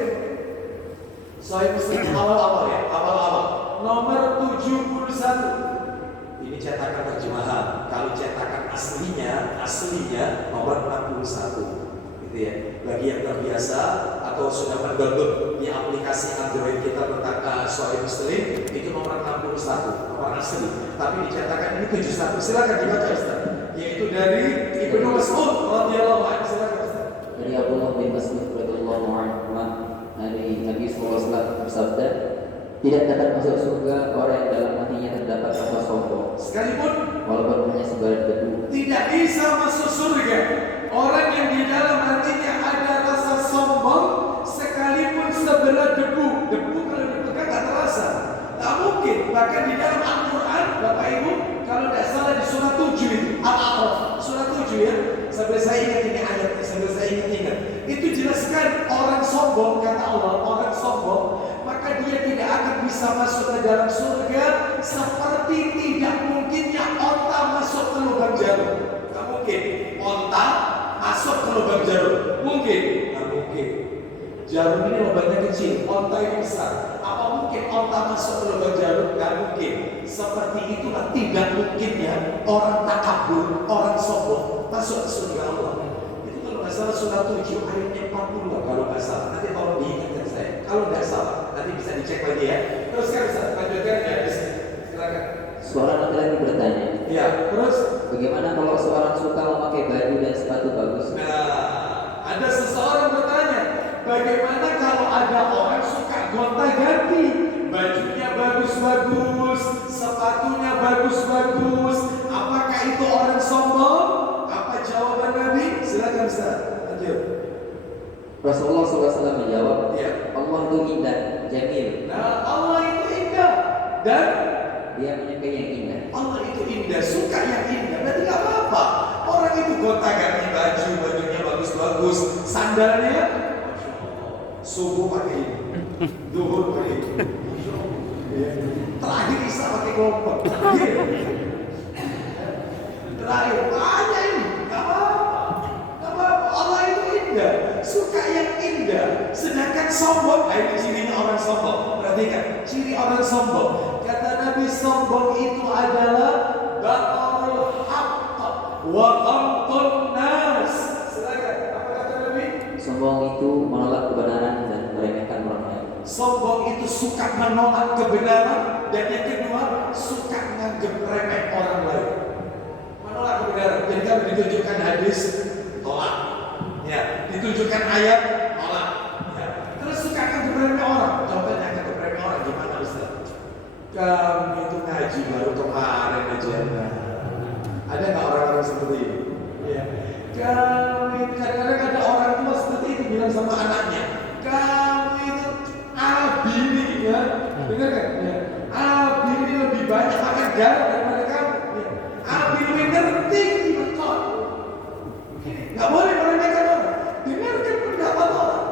Sahih Muslim awal-awal ya, awal-awal. Nomor 71. Ini cetakan terjemahan. Kalau cetakan aslinya nomor 61. Gitu ya. Bagi yang terbiasa atau sudah mendownload di aplikasi Android kita tentang Sahih Muslim, itu nomor 61, nomor asli. Tapi dicetakan ini 71. Silakan dibaca Ustaz. Yaitu dari Ibnu Mas'ud radhiyallahu anhu. Silakan Ustaz. Dari Abdullah bin Mas'ud radhiyallahu anhu, dari Nabi SAW bersabda, tidak dapat masuk surga orang yang dalam hatinya terdapat rasa sombong, Sekalipun walaupun hanya sebagai debu. tidak bisa masuk surga orang yang di dalam hatinya ada rasa sombong, sekalipun sebelah debu. Debu kalau dipegang tak terasa. Tak mungkin. Bahkan di dalam Al-Quran, Bapak Ibu, kalau tidak salah di surah 7 itu, Al-A'raf, surah 7 ya. Sampai saya ingat ini ayatnya, sampai saya ingat. Itu jelaskan orang sombong, kata Allah, orang sombong, maka dia tidak akan bisa masuk ke dalam surga seperti tidak mungkinnya onta masuk ke lubang jarum. Tak mungkin. Onta masuk ke lubang jarum. Mungkin? Tak mungkin. Jarum ini lubangnya kecil, onta ini besar. Apa mungkin onta masuk ke lubang jarum? Tak mungkin. Seperti itulah tidak mungkinnya orang takabur, orang sombong masuk ke surga Allah. Itu kalau nggak salah surah 7 ayatnya 40 kalau nggak salah. Nanti tolong diingatkan saya. Kalau nggak salah, nanti bisa dicek lagi ya. Terus kan bisa lanjutkan ya. Silakan. Seorang laki-laki bertanya, Ya, terus. bagaimana kalau seorang suka memakai baju dan sepatu bagus? Nah, ada seseorang bertanya, bagaimana kalau ada orang suka gonta-ganti, bajunya bagus-bagus, sepatunya bagus-bagus, apakah itu orang sombong? Apa jawaban Nabi? Silakan Ustaz. Lanjut. Rasulullah SAW menjawab, Ya. Allah itu indah, jamil. Nah, Allah itu indah dan Dia menyukai yang indah. Allah itu indah, suka yang indah. Berarti nggak apa-apa. Orang itu gonta-ganti baju, bajunya bagus-bagus, sandalnya, Masya Allah. sombong, nah ini cirinya orang sombong. Perhatikan, ciri orang sombong. Kata Nabi, sombong itu adalah batarul haqq wa ghamtun nas. Silakan, apa kata Nabi? Sombong itu menolak kebenaran dan meremehkan orang lain. Sombong itu suka menolak kebenaran, dan yang kedua suka nganggep remeh orang lain. Menolak kebenaran. Jadi kalau ditunjukkan hadis, tolak. Ya, ditunjukkan ayat, tolak. Ya. Terus suka nganggep remeh orang. Contohnya nganggep remeh orang gimana, Ustaz? Kami itu ngaji baru kemarin aja. Ada nggak orang-orang seperti ini? Ya. Kami kadang-kadang ada orang tua seperti itu bilang sama anaknya, kami itu Abi ini, ya, dengar kan? Ya. Abi ini lebih banyak makan garam daripada kamu. Ya. Abi lebih ngerti betul. Nggak boleh meremehkan orang. Dengarkan pendapat orang.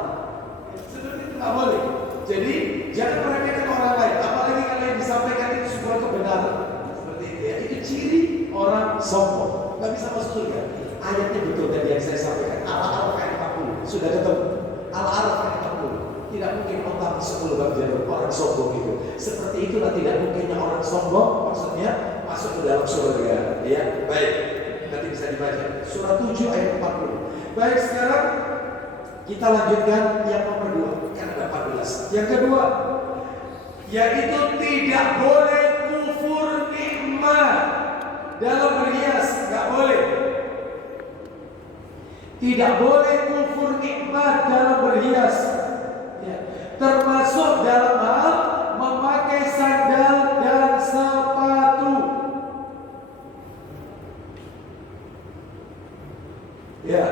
Seperti itu nggak boleh. Jadi jangan meremehkan orang lain. Apalagi kalau yang disampaikan itu sebuah kebenaran. Seperti itu ya. Itu ciri orang sombong. Nggak bisa masuk surga. Ayatnya betul tadi yang saya sampaikan. Al-Araf ayat 40. Sudah ketemu. Al-Araf ayat 40. Tidak mungkin Allah masuk ke lubang jarum orang sombong itu. Seperti itulah tidak mungkinnya orang sombong. Maksudnya masuk ke dalam surga. Ya, baik. Nanti bisa dibaca. Surah 7 ayat 40. Baik, sekarang kita lanjutkan yang nomor 2. Kan ada 14. Yang kedua, yaitu tidak boleh kufur nikmat dalam berhias. Nggak boleh. Tidak boleh kufur nikmat dalam berhias. Ya. Termasuk dalam hal memakai sandal dan sepatu. Ya,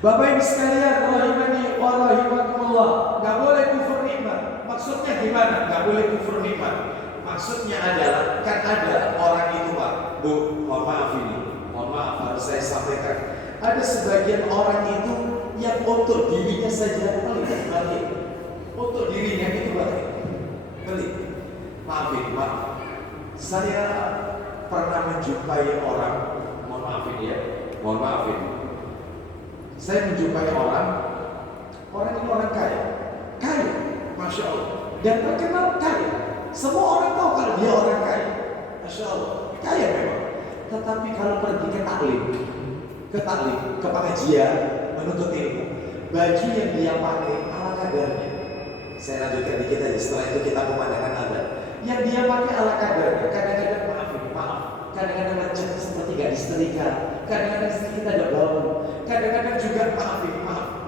Bapak Ibu sekalian, rahimani wa rahimakumullah, nggak boleh kufur nikmat. Maksudnya gimana? Nggak boleh kufur nikmat. Maksudnya adalah kan ada orang itu Pak, Bu, mohon maaf harus saya sampaikan. Ada sebagian orang itu yang untuk dirinya saja balik. Untuk dirinya itu balik. Maaf. Saya pernah menjumpai orang, mohon maafin. Saya menjumpai orang ini orang kaya, masya Allah, dan terkenal kaya. Semua orang tahu kalau dia orang kaya, masya Allah, kaya memang. Tetapi kalau pergi ke taklim, ke pengajian, menuntut ilmu, baju yang dia pakai ala kadarnya. Saya lanjutkan dikit aja, setelah itu kita pemandangan ada. Yang dia pakai ala kadarnya, kadang-kadang maaf, kadang-kadang lecet seperti gak disetrika, kadang-kadang sedikit ada bau, kadang-kadang juga maaf,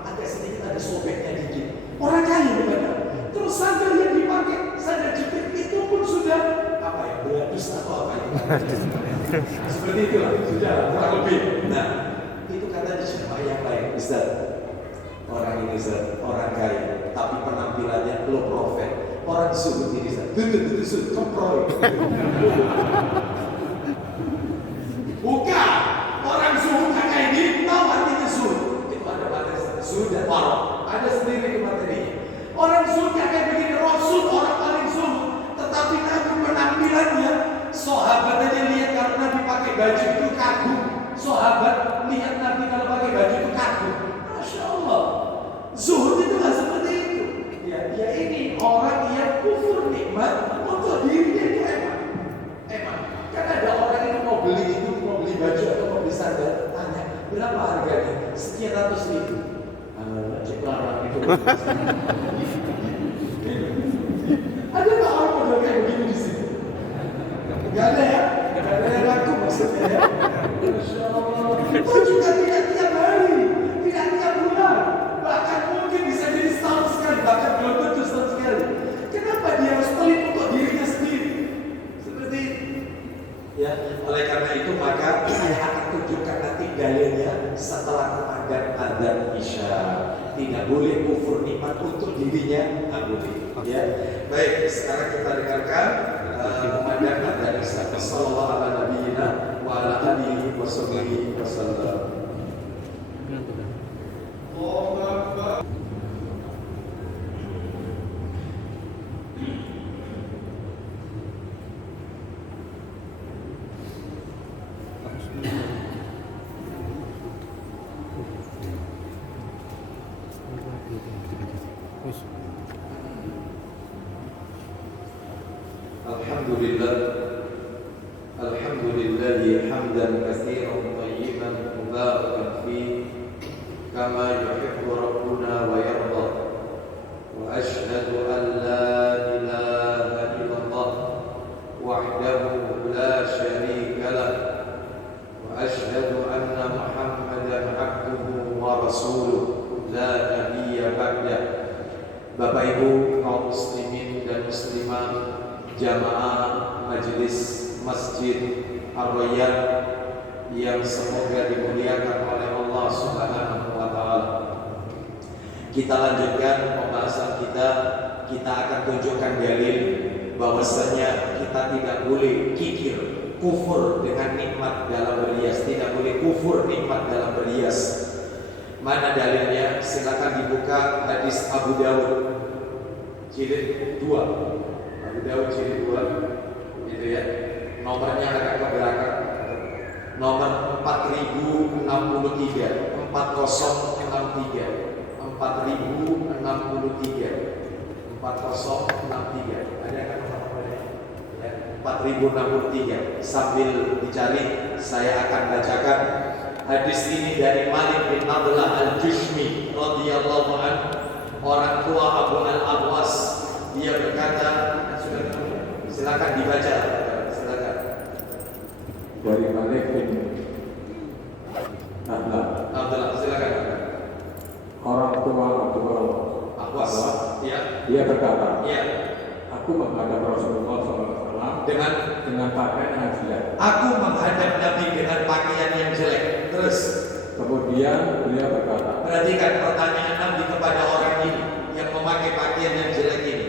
agak sedikit ada sobeknya dikit. Orang kaya benar. Terus sandal yang dipakai, sandal jepit itu pun sudah apa ya, berlapis atau apa ya? Seperti itulah, sudah kurang lebih. Nah, itu kata siapa yang baik, Ustaz? Orang ini Ustaz, orang kaya, tapi penampilannya low profile. Orang zuhud ini Ustaz, tuh keproy. Bukan, orang zuhud kayak ini tahu artinya zuhud. Itu ada materi zuhud dan warok. Ada sendiri materinya. Orang zuhud kayak begini, Rasul orang paling zuhud, tetapi Nabi penampilannya, sahabat aja lihat kalau Nabi pakai baju itu kagum. Sahabat lihat Nabi kalau pakai baju itu kagum. Masya Allah, zuhud itu nggak seperti itu. Ya, dia ini orang yang kufur nikmat untuk dirinya itu emang. Kan ada orang yang mau beli baju atau mau beli sandal, tanya berapa harganya? Sekian ratus ribu. Ceklaren itu. Ada nggak orang model kayak begini di sini? Gak ada ya? Gak ada yang laku maksudnya ya? Masya Allah. Itu juga tidak tiap hari, tidak tiap bulan, bahkan mungkin bisa jadi setahun sekali, bahkan belum tentu setahun sekali. Kenapa dia harus pelit untuk dirinya sendiri? Seperti itu. Ya, oleh karena itu maka saya akan tunjukkan nanti dalilnya setelah kumandang adzan isya. Tidak boleh kufur nikmat untuk dirinya, nggak boleh. Ya, baik. Sekarang kita dengarkan kumandang adzan isya. Sallallahu ala nabiyina wa ala alihi wasallam. Thank you. Alhamdulillah hamdan katsiran tayyiban mubarakan fihi kama yuhibbu rabbuna wa yarda. Wa asyhadu an la ilaha illallah wahdahu la syarika lah. Wa asyhadu anna Muhammadan abduhu wa rasuluh la nabiyya ba'dah. Bapak Ibu kaum muslimin dan muslimah, jamaah majelis Masjid Ar-Rayyan yang semoga dimuliakan oleh Allah Subhanahu wa taala. Kita lanjutkan pembahasan kita. Kita akan tunjukkan dalil bahwasanya kita tidak boleh kikir, kufur dengan nikmat dalam berhias, tidak boleh kufur nikmat dalam berhias. Mana dalilnya? Silakan dibuka hadis Abu Dawud jilid 2. Abu Dawud jilid 2 itu ya. Nomornya agak ke belakang. Nomor 4063. 4063. 4063. Ada kan nomornya? Ya, 4063. Sambil dicari, saya akan bacakan hadis ini dari Malik bin Abdullah Al-Jushmi radhiyallahu anhu, orang tua Abu Al-Abwas. Dia berkata, silakan dibaca. Dari Malik bin Abdullah, silakan. Orang tua Abu Abwas, ya. Dia berkata, Ya. aku menghadap Rasulullah SAW dengan pakaian yang jelek. Aku menghadap Nabi dengan pakaian yang jelek. Terus, Kemudian beliau berkata, perhatikan pertanyaan Nabi kepada orang ini yang memakai pakaian yang jelek ini,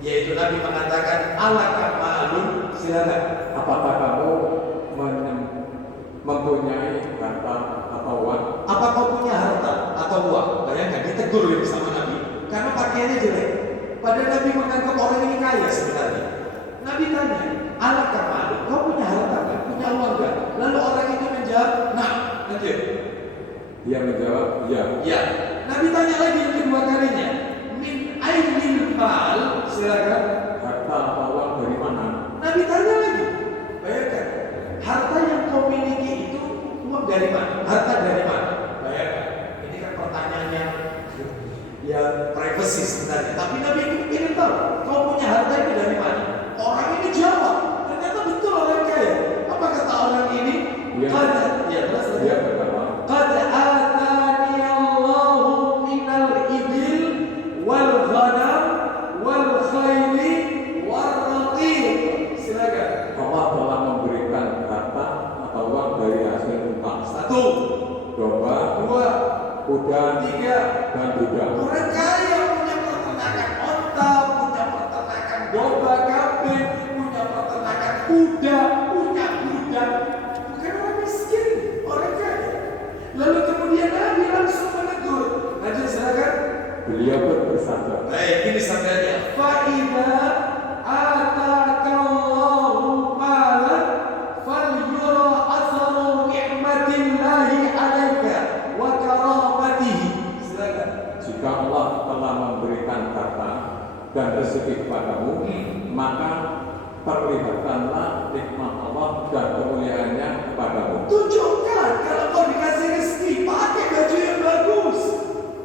yaitu Nabi mengatakan, alaka ma'alun, silakan. apakah kamu mempunyai harta atau uang? Apa kau punya harta atau uang? Bayangkan, ditegur ini sama Nabi karena pakaiannya jelek. Padahal Nabi menganggap orang ini kaya sebenarnya. Nabi tanya, alaka ma'alun, kau punya harta kan? Punya uang kan? Lalu orang itu menjawab, nah, lanjut. Dia menjawab, ya. Ya, Nabi tanya lagi yang kedua kalinya, min ainil mal, silakan. Harta atau uang dari mana? Nabi tanya lagi, bayangkan, harta yang kau miliki itu uang dari mana? Harta dari mana? Bayangkan, ini kan pertanyaan yang privacy sebenarnya. Tapi Nabi ingin tahu, kau punya harta itu dari mana? Orang ini jawab, ternyata betul orang kaya. Apa kata orang ini? Dia berkata, Qad atani Allahu minal ibil wal ghanam wal khayli wal raqiq. Silakan. Allah telah memberikan harta atau uang dari hasil utang. 1, Domba, 2, kuda, 3. dan kuda. Orang kaya punya peternakan onta, punya peternakan domba, kambing, punya peternakan kuda, punya budak. Bukan orang miskin, orang kaya. Lalu kemudian Nabi langsung menegur. Lanjut silakan. Beliau pun bersabda, Baik, ini sabdanya. Fa'idha atakallahu malan falyura atharu ni'matillahi alaika wa karamatihi. Silakan. jika Allah telah memberikan harta dan rezeki kepadamu, maka perlihatkanlah nikmat Allah dan kemuliaannya kepadamu. Tunjukkan kalau kau dikasih rezeki, pakai baju yang bagus.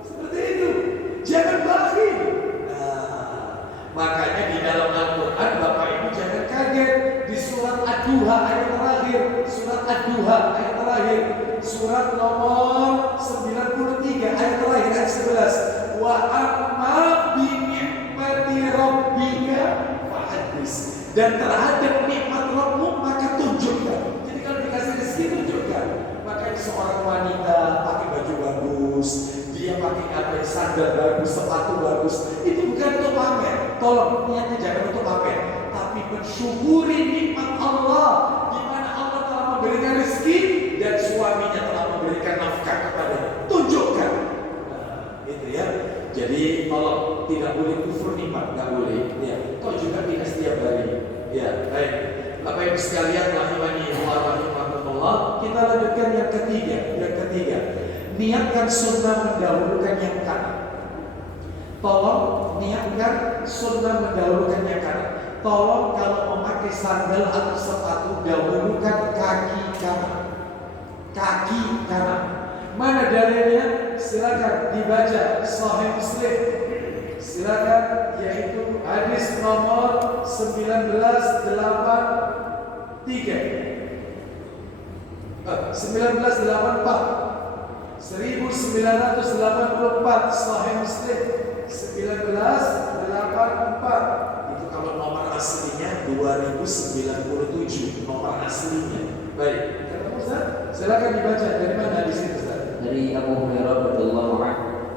Seperti itu. Jangan bakhil. Nah, makanya di dalam Al-Quran, Bapak Ibu jangan kaget. Di surat Ad-Duha ayat terakhir, surat nomor 93 ayat terakhir ayat 11. Wa amma bi ni'mati rabbika fahaddits. Dan terhadap nikmat Rabbmu maka tunjukkan. Jadi kalau dikasih rezeki tunjukkan. Makanya seorang wanita pakai baju bagus, dia pakai sandal bagus, sepatu bagus, itu bukan untuk pamer. Tolong niatnya jangan untuk pamer, tapi mensyukuri nikmat Allah di mana Allah telah memberikan rezeki dan suaminya telah memberikan nafkah kepadanya. Tunjukkan. Nah, itu ya. Jadi kalau tidak boleh kufur nikmat, nggak boleh. Ya, kau juga tidak setiap hari. Ya, baik. Bapak Ibu sekalian, rahimani wa rahimakumullah. Kita lanjutkan yang ketiga. Niatkan sunnah mendahulukan yang kanan. Tolong niatkan sunnah mendahulukan yang kanan. tolong kalau memakai sandal atau sepatu dahulukan kaki kanan. Kaki kanan. Mana dalilnya? Silakan dibaca Sahih Muslim. Silakan, yaitu hadis nomor 1984 Sahih Muslim 1984. Itu kalau nomor aslinya 2097 nomor aslinya. Baik, kata Ustaz, silakan dibaca. Dari mana hadis itu, Ustaz? Dari Abu Hurairah radhiyallahu anhu,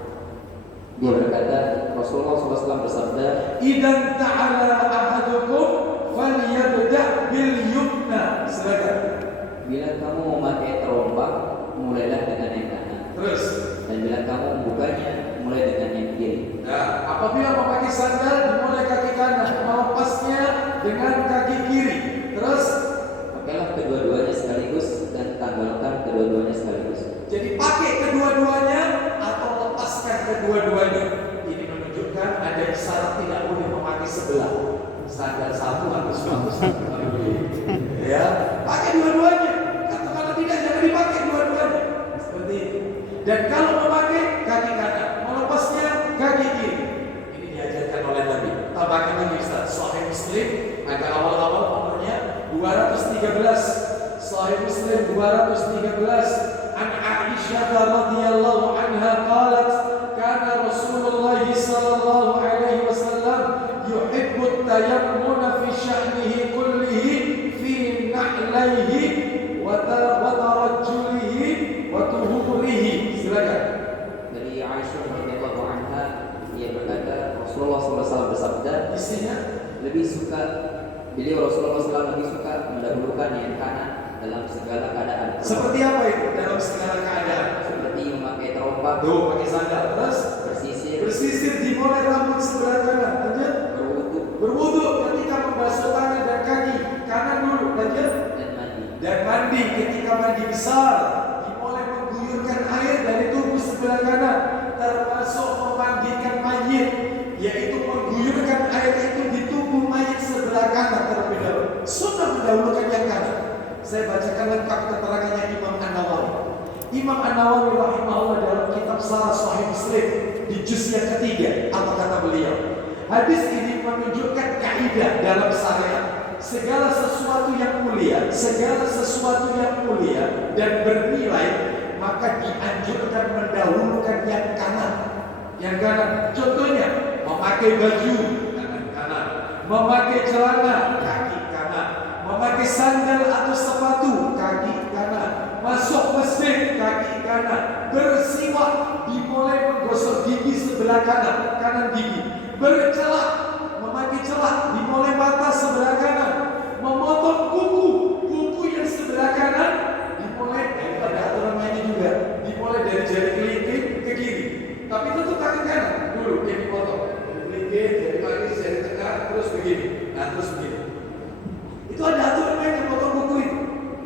dia berkata, Rasulullah SAW bersabda, Idan ta'ala ahadukum falyabda' bil yumna. Silakan. bila kamu memakai terompah, mulailah dengan yang kanan. Terus. Dan bila kamu membukanya, mulai dengan yang kiri. Nah, apabila memakai sandal dimulai kaki kanan, melepasnya dengan kaki kiri. Terus, Pakailah kedua-duanya sekaligus dan tanggalkan kedua-duanya sekaligus. jadi pakai kedua-duanya atau lepaskan kedua-duanya. Ini menunjukkan ada isyarat tidak boleh memakai sebelah. Sandal satu harus bagus. Ya, pakai dua-duanya. Atau kalau tidak jangan dipakai dua-duanya. Seperti itu. Dan kalau memakai kaki kanan, melepasnya kaki kiri. Ini diajarkan oleh Nabi. Tambahkan lagi Ustaz, Sahih Muslim agak awal-awal nomornya 213. Sahih Muslim 213. An Aisyah radhiyallahu anha qalat, kana Rasulullah sallallahu alaihi wasallam yuhibbu tayammuna fi sya'nihi kullihi fi na'laihi wa tarajjulihi wa tuhurihi. Silakan. Dari Aisyah radhiyallahu anha, dia berkata, Rasulullah SAW bersabda, Isinya beliau Rasulullah SAW lebih suka mendahulukan yang kanan dalam segala keadaan. seperti apa itu dalam segala keadaan? Seperti memakai terompah, Tuh, pakai sandal. Terus bersisir dimulai rambut sebelah kanan. Lanjut. Berwudu ketika membasuh tangan dan kaki kanan dulu. Lanjut. Dan mandi ketika mandi besar dimulai mengguyurkan air dari tubuh sebelah kanan, termasuk memandikan mayit, yaitu mengguyurkan air itu di tubuh mayit sebelah kanan terlebih dahulu. Sunnah mendahulukan yang kanan. Saya bacakan lengkap keterangannya Imam An-Nawawi. Imam An-Nawawi rahimahullah dalam kitab Syarah Sahih Muslim di juz yang ketiga, apa kata beliau? Hadis ini menunjukkan kaidah dalam syariat. Segala sesuatu yang mulia, dan bernilai, maka dianjurkan mendahulukan yang kanan. Yang kanan. Contohnya, memakai baju tangan kanan, memakai celana kaki kanan, memakai sandal atau sepatu kaki kanan, masuk masjid kaki kanan, bersiwak dimulai menggosok gigi sebelah kanan, kanan gigi, bercelak, memakai celak dimulai mata sebelah kanan, memotong kuku yang sebelah kanan dimulai pada aturan mainnya juga, dimulai dari jari kelingking ke kiri, tapi tetap tangan kanan dulu yang dipotong, kelingking, jari manis, jari tengah, terus begini, nah terus begini. Itu ada aturan mainnya potong kuku itu.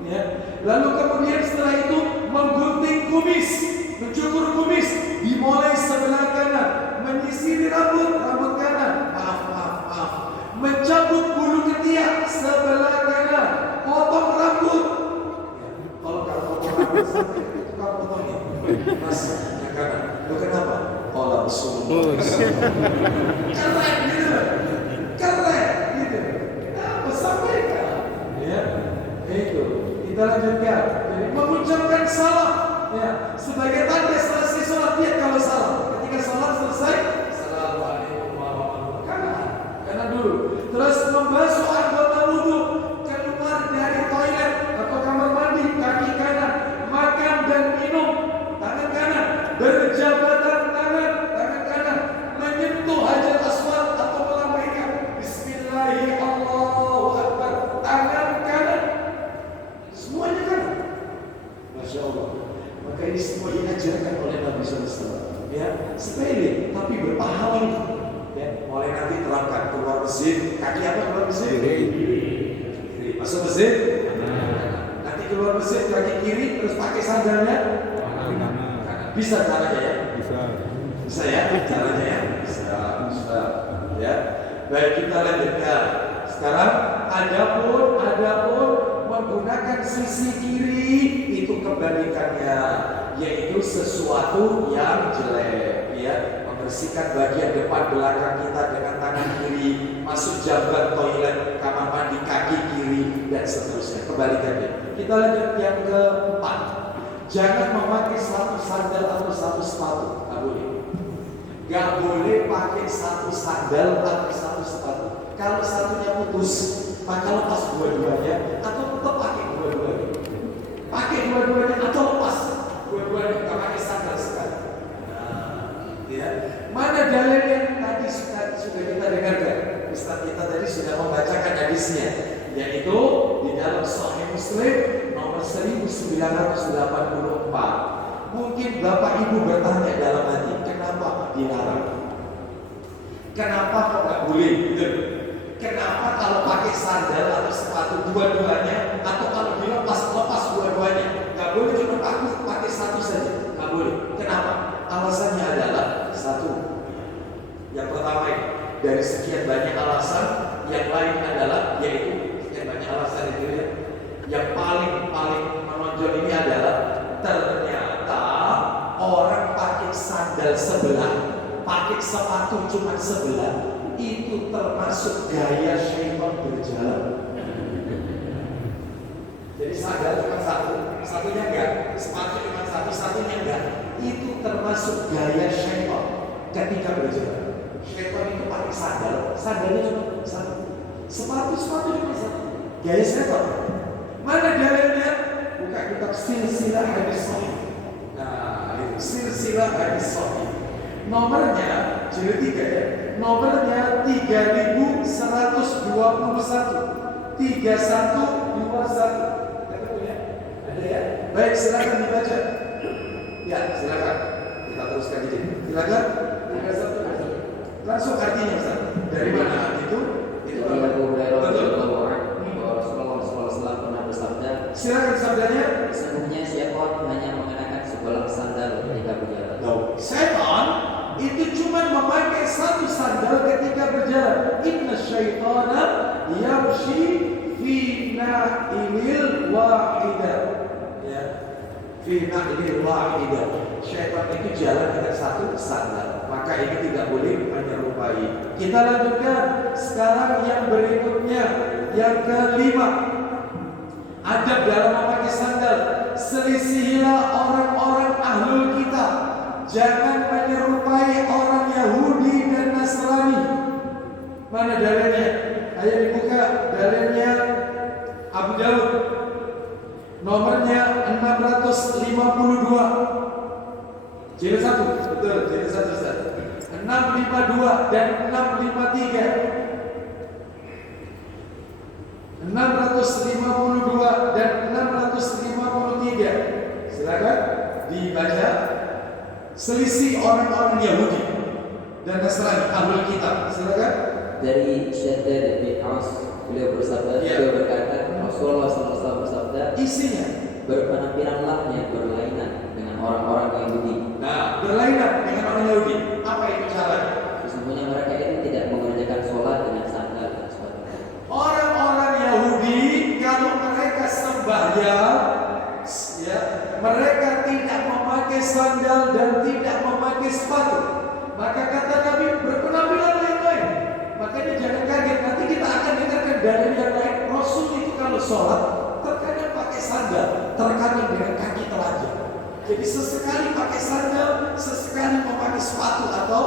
Ya. Lalu kemudian setelah itu menggunting kumis, mencukur kumis dimulai sebelah kanan, menyisiri rambut kanan, maaf, mencabut bulu ketiak sebelah kanan, potong rambut. Ya. Kalau potong rambut itu kamu potongin, mas yang kanan. Lo kenapa? Kalau Rasulullah. Keren gitu, Kenapa sampaikan? Ya, itu. Kita lanjutkan. Jadi mengucapkan salam, ya, sebagai tanda selesai sholat. Lihat kalau salam, ketika sholat selesai, assalamualaikum warahmatullahi wabarakatuh. Kanan dulu. Terus membasuh anggota wudhu, keluar dari toilet atau kamar mandi kaki kanan, makan dan minum tangan kanan, berjabatan tangan kanan, menyentuh hajar aswad atau melambaikan Bismillahirrahmanirrahim, Allahu Akbar, tangan kanan. Semuanya kan, Masya Allah. Maka ini semua diajarkan oleh Nabi SAW. Ya, sepele tapi berpahala itu. Ya, mulai nanti terapkan keluar masjid, kaki apa keluar masjid? Kiri. Masuk masjid? Nanti keluar masjid kaki kiri, terus pakai sandalnya? Kanan. Bisa caranya ya? Bisa ya? Caranya ya? Bisa. Ya. Baik, kita lanjutkan. sekarang adapun menggunakan sisi kiri itu kebalikannya, yaitu sesuatu yang jelek, ya. Membersihkan bagian depan belakang kita dengan tangan kiri, masuk jamban toilet, kamar mandi kaki kiri, dan seterusnya. Kebalikannya. Kita lanjut yang keempat. Jangan memakai satu sandal atau satu sepatu. Nggak boleh. Nggak boleh pakai satu sandal atau satu sepatu. Kalau satunya putus, maka lepas dua-duanya atau tetap pakai dua-duanya. Pakai dua-duanya atau lepas dua-duanya. Nggak pakai sandal sekali. Ya. Mana dalilnya? Tadi sudah kita dengarkan. Ustaz kita tadi sudah membacakan hadisnya, yaitu di dalam Sahih Muslim nomor 1984. Mungkin Bapak Ibu bertanya dalam hati, kenapa dilarang? Kenapa kok nggak boleh? Gitu. Kenapa kalau pakai sandal atau sepatu dua-duanya, atau kalau dilepas dua-duanya? Nggak boleh cuma pakai satu saja. Nggak boleh. Kenapa? Alasannya adalah satu. Yang pertama ini, dari sekian banyak alasan, yang lain adalah yaitu sekian banyak alasan itu ya. Yang paling menonjol ini adalah ternyata orang pakai sandal sebelah, pakai sepatu cuma sebelah, itu termasuk gaya syaitan berjalan. Jadi sandal cuma satu, satunya enggak, sepatu cuma satu, satunya enggak. Itu termasuk gaya syaitan ketika berjalan. Syaitan itu pakai sandal, sandalnya cuma satu, sepatu cuma satu. Gaya syaitan. Mana dalilnya? Buka kitab silsilah hadis sahih. Nah, itu silsilah hadis sahih. Nomornya jilid 3 ya. Nomornya 3121 3121. Ada ya? Baik, silakan dibaca. Ya, silakan. Kita teruskan ini. Silakan. 31. Langsung artinya Ustaz. Dari mana itu? Itu Abu Hurairah radhiyallahu anhu bahwa Rasulullah SAW pernah bersabda, silakan sabdanya. sesungguhnya syaitan hanya mengenakan sebelah sandal ketika berjalan. Setan itu cuma memakai satu sandal ketika berjalan. Inna syaitana yamshi fi na'ilil wahidah. Ya. Fi na'ilil wahidah. Syaitan itu jalan dengan satu sandal. Maka ini tidak boleh menyerupai. Kita lanjutkan sekarang yang berikutnya, yang kelima. Adab dalam memakai sandal. Selisihilah orang-orang ahlul kitab. Jangan menyerupai orang Yahudi dan Nasrani. Mana dalilnya? Ayo dibuka dalilnya. Abu Dawud nomornya 652. Jilid 1, betul, jilid 1 Ustaz. 652 dan 653. 652 dan 653. Silakan dibaca. Selisih orang-orang Yahudi dan Nasrani, ahlul kitab. Silakan. Dari Syaddad bin Aus, beliau bersabda, beliau berkata, Rasulullah SAW bersabda, Isinya berpenampilanlah yang berlainan dengan orang-orang Yahudi. Nah, berlainan dengan orang Yahudi. Apa itu caranya? Sesungguhnya mereka itu tidak mengerjakan sholat dengan sandal dan sepatu. Orang-orang Yahudi kalau mereka sembahyang, ya, mereka tidak memakai sandal dan tidak memakai sepatu. Maka kata Nabi, berpenampilan lain-lain. Makanya jangan kaget, nanti kita akan dengarkan dalil yang lain. Rasul itu kalau sholat terkadang pakai sandal, terkadang dengan kaki telanjang. Jadi sesekali pakai sandal, sesekali memakai sepatu atau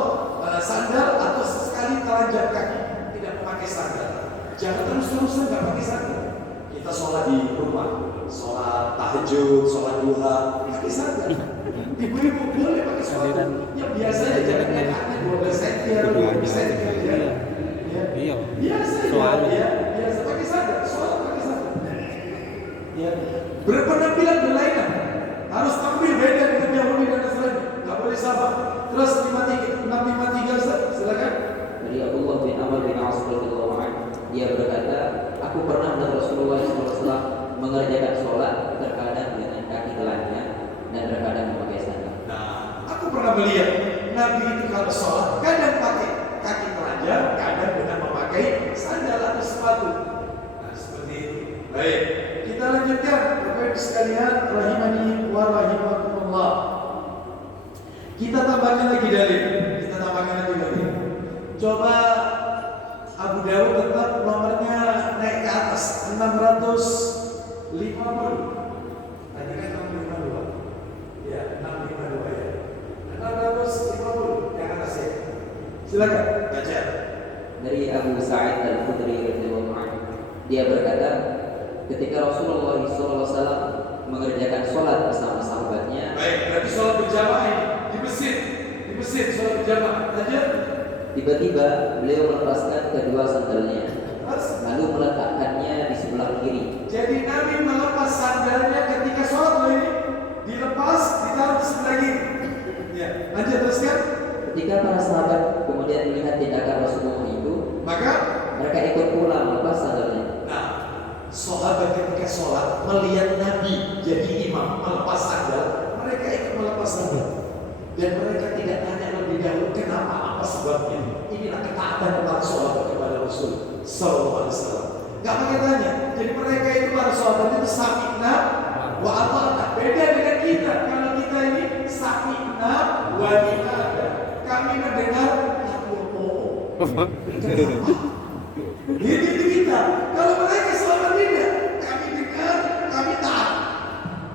sandal, atau sesekali telanjang kaki, tidak memakai sandal. Jangan terus-terusan nggak pakai sandal. Kita sholat di rumah, sholat tahajud, sholat duha, pakai sandal. Ibu-ibu boleh pakai sepatu. Ya biasa aja, jangan naiknya 12 cm atau 20 cm ya. Iya. Biasa ya, biasa pakai sandal, sholat pakai sandal. Ya, berpenampilan berlainan. Harus tampil beda dengan Yahudi dan Nasrani. Nggak boleh sama. Terus 653 Ustaz, silakan. Dari Abdullah bin Amr bin As radhiyallahu anhu, dia berkata, aku pernah melihat Rasulullah SAW mengerjakan sholat terkadang dengan kaki telanjang dan terkadang memakai sandal. Nah, aku pernah melihat Nabi itu kalau sholat kadang pakai kaki telanjang, kadang dengan memakai sandal atau sepatu. Ibu sekalian, rahimani wa rahimakumullah. Kita tambahkan lagi dalil. Coba Abu Dawud tetap nomornya naik ke atas 650. Tadi kan 652. Ya, 652 ya. 650 yang atas ya. Silakan baca. Dari Abu Sa'id Al-Khudri radhiyallahu anhu, dia berkata, ketika Rasulullah SAW mengerjakan sholat bersama sahabatnya. Baik, berarti sholat berjamaah ini di masjid sholat berjamaah. Lanjut. Tiba-tiba beliau melepaskan kedua sandalnya, lalu meletakkannya di sebelah kiri. Jadi Nabi melepas sandalnya ketika sholat loh ini, dilepas, ditaruh di sebelah kiri. Ya, lanjut teruskan. Ketika para sahabat kemudian melihat tindakan Rasulullah itu, Maka mereka ikut pula melepas sandalnya. Nah, sahabat ketika sholat melihat Nabi jadi imam melepas sandal, mereka ikut melepas sandal. Dan mereka tidak tanya lebih dahulu kenapa, apa sebabnya. Inilah ketaatan para sahabat kepada Rasul Sallallahu Alaihi Wasallam. Gak pakai tanya. Jadi mereka itu para sahabat itu sami'na wa ata'na. Beda dengan kita. Kalau kita ini sami'na wa ni'ada. Kami mendengar tapi oh. Itu kita. Kalau mereka selama tidak, kami dengar, kami taat.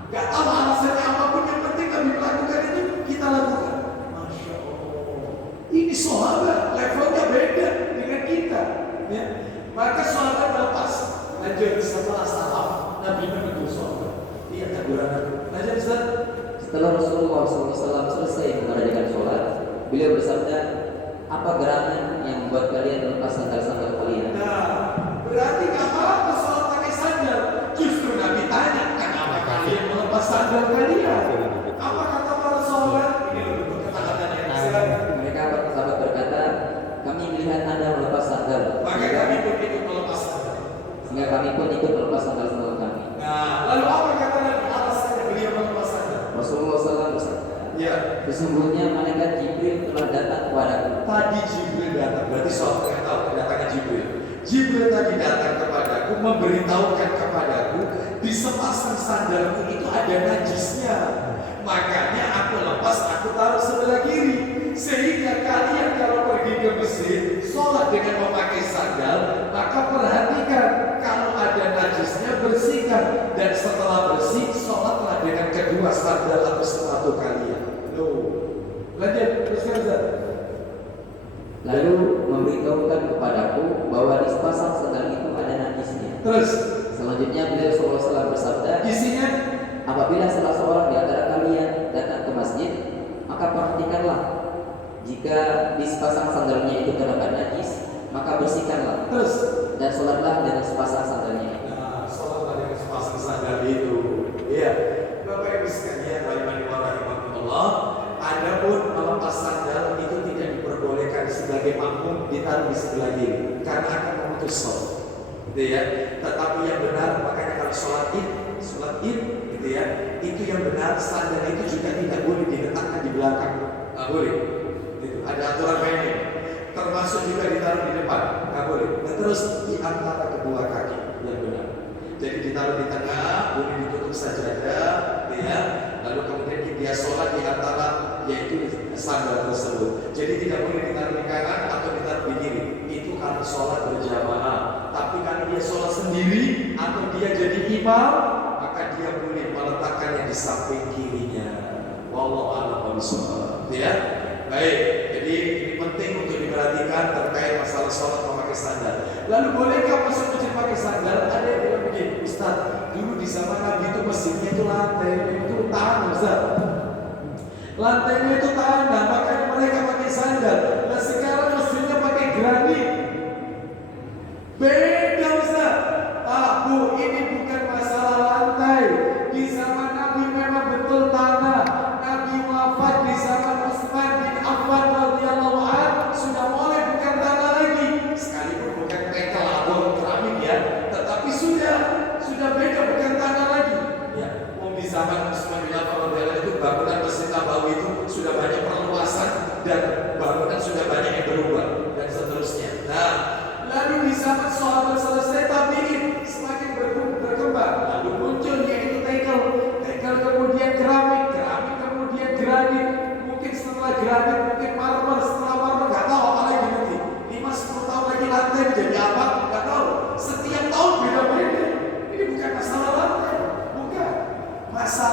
Gak tahu alasannya apapun, yang penting kami melakukan itu, kita lakukan. Masya Allah. Ini sahabat, levelnya beda dengan kita. Ya. Maka sahabat lepas. Lanjut setelah salam, Nabi menegur sahabat. Dia teguran Nabi. Lanjut Ustaz. Setelah Rasulullah SAW selesai mengerjakan sholat, beliau bersabda, apa gerangan yang membuat kalian melepas sandal-sandal kalian? Nah, berarti gak apa-apa sholat pakai sandal. Justru Nabi tanya, kenapa kalian melepas sandal kalian? Apa kata para sahabat? Ini bentuk ketaatan yang besar. Mereka sahabat berkata, kami melihat Anda melepas sandal, Maka kami pun ikut melepas sandal. sehingga kami pun ikut melepas sandal-sandal kami. Nah, lalu apa kata Nabi alasannya beliau melepas sandal? Rasulullah SAW bersabda, Ya, sesungguhnya malaikat Jibril telah datang kepadaku. tadi Jibril datang. Berarti sahabat yang tahu kedatangan Jibril. Jibril tadi datang kepadaku, memberitahukan kepadaku di sepasang sandalku itu ada najisnya. Makanya aku lepas, aku taruh sebelah kiri. Sehingga kalian kalau pergi ke masjid, sholat dengan memakai sandal, maka perhatikan kalau ada najisnya bersihkan. Dan setelah bersih, sholatlah dengan kedua sandal atau sepatu kalian. Lanjut, teruskan Ustaz. Lalu memberitahukan kepadaku bahwa di sepasang sandal itu ada najisnya. Terus, Selanjutnya beliau SAW bersabda, isinya apabila salah seorang di antara kalian datang ke masjid, maka perhatikanlah. Jika di sepasang sandalnya itu terdapat najis, maka bersihkanlah. terus. Dan sholatlah dengan sepasang sandalnya. Nah, sholatlah dengan sepasang sandal itu. Iya, Bapak Ibu sekalian, rahimani wa rahimakumullah. Adapun melepas sandal itu tidak diperbolehkan sebagai makmum ditaruh di sebelah kiri karena akan memutus sholat. Gitu ya. Tetapi yang benar, makanya kalau sholat id, gitu ya, itu yang benar sandal itu juga tidak boleh diletakkan di belakang. Nggak boleh. Gitu. Ada aturan mainnya. Termasuk juga ditaruh di depan, nggak boleh. Dan terus di antara kedua kaki yang benar. Jadi ditaruh di tengah, boleh ditutup sajadah, ya. Lalu kemudian dia sholat di antara yaitu sandal tersebut. Jadi tidak boleh ditaruh di kanan atau ditaruh di kiri. Itu karena sholat berjamaah. Tapi kalau dia sholat sendiri atau dia jadi imam, maka dia boleh meletakkannya di samping kirinya. Wallahu a'lam bishawab. Ya, baik. Jadi ini penting untuk diperhatikan terkait masalah sholat memakai sandal. Lalu bolehkah masuk masjid pakai sandal? Ada yang bilang begini, Ustaz, dulu di zaman Nabi itu masjidnya itu lantai, itu tanah, Ustaz. Lantainya itu tanah, makanya mereka pakai sandal. Nah sekarang masjidnya pakai granit. Beda Ustaz. Bu, ini bukan masalah lantai. Di zaman Nabi memang betul tanah. Nabi wafat di zaman Utsman bin Affan radhiyallahu anhu sudah mulai bukan tanah lagi. Sekalipun bukan tekel atau keramik ya, tetapi sudah beda, bukan tanah lagi. Ya, di zaman Utsman bin Affan radhiyallahu anhu itu bangunan Masjid Nabawi itu sudah banyak perluasan dan bangunan sudah banyak yang berubah dan seterusnya. Nah, lalu di zaman sahabat selesai tabi'in semakin berkembang, lalu muncul yaitu tekel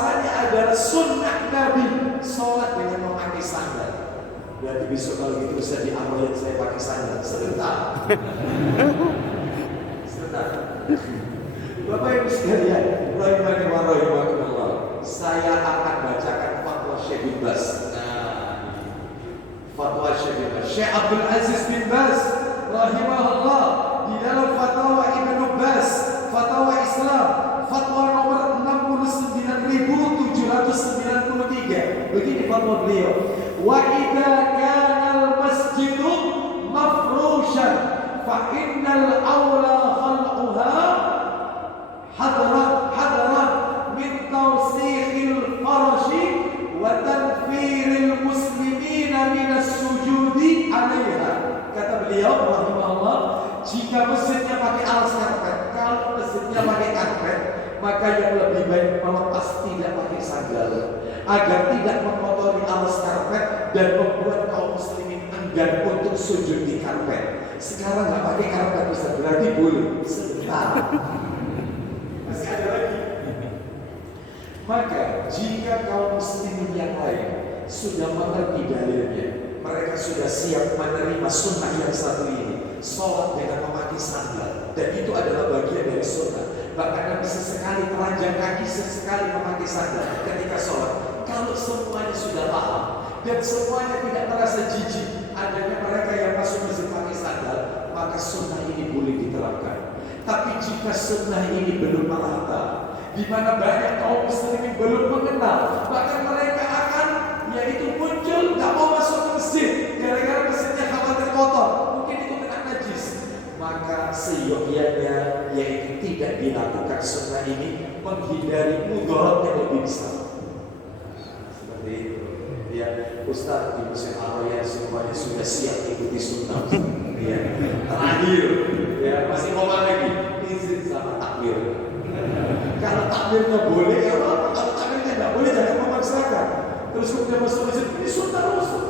bahwasanya adalah sunnah Nabi sholat dengan memakai sandal. Berarti besok kalau gitu bisa diamalin saya pakai sandal sebentar. Sebentar. Bapak Ibu sekalian, rahimani wa rahimakumullah. Saya akan bacakan fatwa Syekh bin Baz. Fatwa Syekh bin Baz. Syekh Abdul Aziz bin Baz rahimahullah di dalam fatwa Ibnu Baz, fatwa Islam, fatwa nomor 69.793. Begini fatwa beliau. Wa idza kana al-masjidu mafrushan fa innal aula khalquha hadrat min tawsikhil farashi wa tanfiril muslimina minas sujudi 'alaiha. Kata beliau rahimahullah, jika masjidnya pakai alas karpet, kalau masjidnya pakai karpet, maka yang lebih baik melepas tidak pakai sandal agar tidak mengotori alas karpet dan membuat kaum muslimin enggan untuk sujud di karpet. Sekarang nggak pakai karpet bisa berarti boleh sebentar. Masih ada lagi. Maka jika kaum muslimin yang lain sudah mengerti dalilnya, mereka sudah siap menerima sunnah yang satu ini, sholat dengan memakai sandal, dan itu adalah bagian dari sunnah. Bahkan Nabi sesekali telanjang kaki, sesekali memakai sandal ketika sholat. Kalau semuanya sudah paham dan semuanya tidak merasa jijik adanya mereka yang masuk masjid pakai sandal, maka sunnah ini boleh diterapkan. Tapi jika sunnah ini belum merata, di mana banyak kaum muslimin belum mengenal, bahkan mereka akan yaitu muncul nggak mau masuk ke masjid gara-gara masjidnya khawatir kotor, mungkin itu kena najis, maka seyogyanya yaitu tidak dilakukan sunnah ini, menghindari mudarat yang lebih besar. Seperti itu. Ya, Ustaz di musim Araya semuanya sudah siap ikuti sunnah. Ya, terakhir, ya masih ngomong lagi, izin sama takbir. Kalau takbirnya boleh, ya apa? Kalau takbirnya nggak boleh, jangan memaksakan. Terus kemudian masuk masjid, ini sunnah Rasul.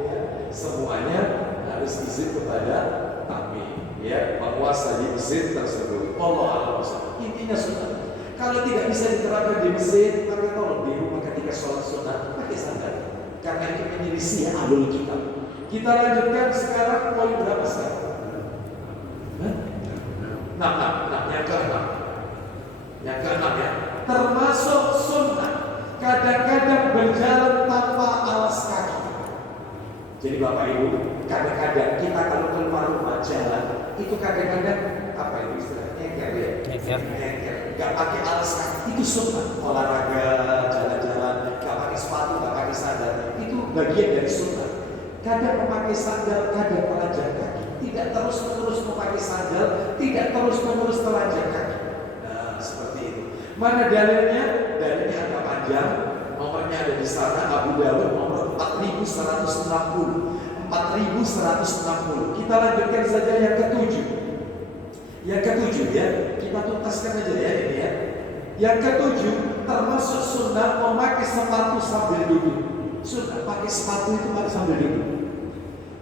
Ya, semuanya harus izin kepada takmir, ya, penguasa di masjid tersebut. Allah a'lam. Intinya sunnah. Kalau tidak bisa diterapkan di masjid, maka tolong di rumah ketika sholat sunnah pakai sandal. Karena itu menyelisih ahlul kitab. Kita lanjutkan sekarang poin berapa sekarang? Yang ke-6. Yang ke-6 ya. Termasuk sunnah kadang-kadang berjalan tanpa alas kaki. Jadi Bapak Ibu, kadang-kadang kita kalau keluar rumah jalan, itu kadang-kadang apa itu istilahnya? Nyeker. Gak pakai alas kaki, itu sunnah. Olahraga, jalan-jalan, gak pakai sepatu, gak pakai sandal, itu bagian dari sunnah. Kadang memakai sandal, kadang telanjang kaki. Tidak terus-menerus memakai sandal, tidak terus-menerus telanjang kaki. Nah, seperti itu. Mana dalilnya? Dalilnya agak panjang. Nomornya ada di sana, Abu Dawud nomor 4160. 4160. Kita lanjutkan saja yang ketujuh. Yang ketujuh ya, kita tuntaskan aja ya ini ya. Yang ketujuh, termasuk sunnah memakai sepatu sambil duduk. Sunnah pakai sepatu itu sambil duduk.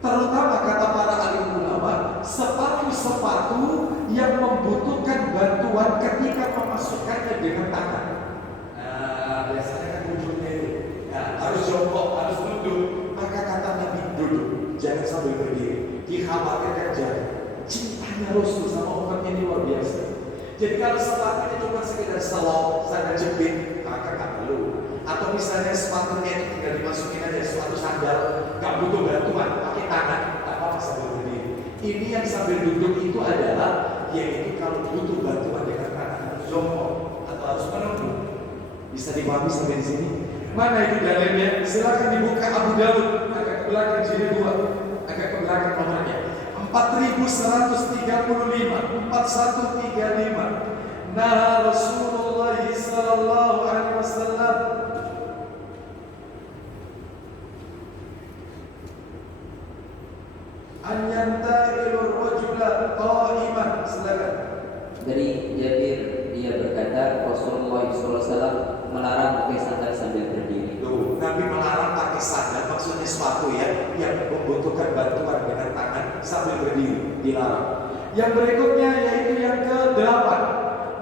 Terutama kata para alim ulama, sepatu-sepatu yang membutuhkan bantuan ketika memasukkannya dengan tangan. Nah, biasanya kan duduknya itu, harus jongkok, harus duduk. Maka kata Nabi duduk, jangan sambil berdiri. Dikhawatirkan jangan. Cintanya Rasul sama umat ini luar biasa. Jadi kalau sepatunya cuma sekedar selop, sana jepit, maka nggak perlu. Atau misalnya sepatunya itu tinggal dimasukin aja sepatu sandal, nggak butuh bantuan, pakai tangan, apa sambil berdiri. Ini yang sambil duduk itu adalah, yaitu kalau butuh bantuan dengan tangan harus jongkok atau harus menunduk. Bisa dipahami sampai di sini? Mana itu dalilnya? Silakan dibuka Abu Dawud, agak ke belakang jilid 2, agak ke belakang nomornya. 4135, 4135. Nah Rasulullah sallallahu alaihi wasallam an yanta'ilur rajula qa'iman. Silakan. Dari Jabir, dia berkata Rasulullah SAW melarang pakai sandal sambil berdiri. Tuh, Nabi melarang pakai sandal, maksudnya sepatu ya, yang membutuhkan bantuan dengan tangan sambil berdiri, dilarang. Yang berikutnya yaitu yang ke-8,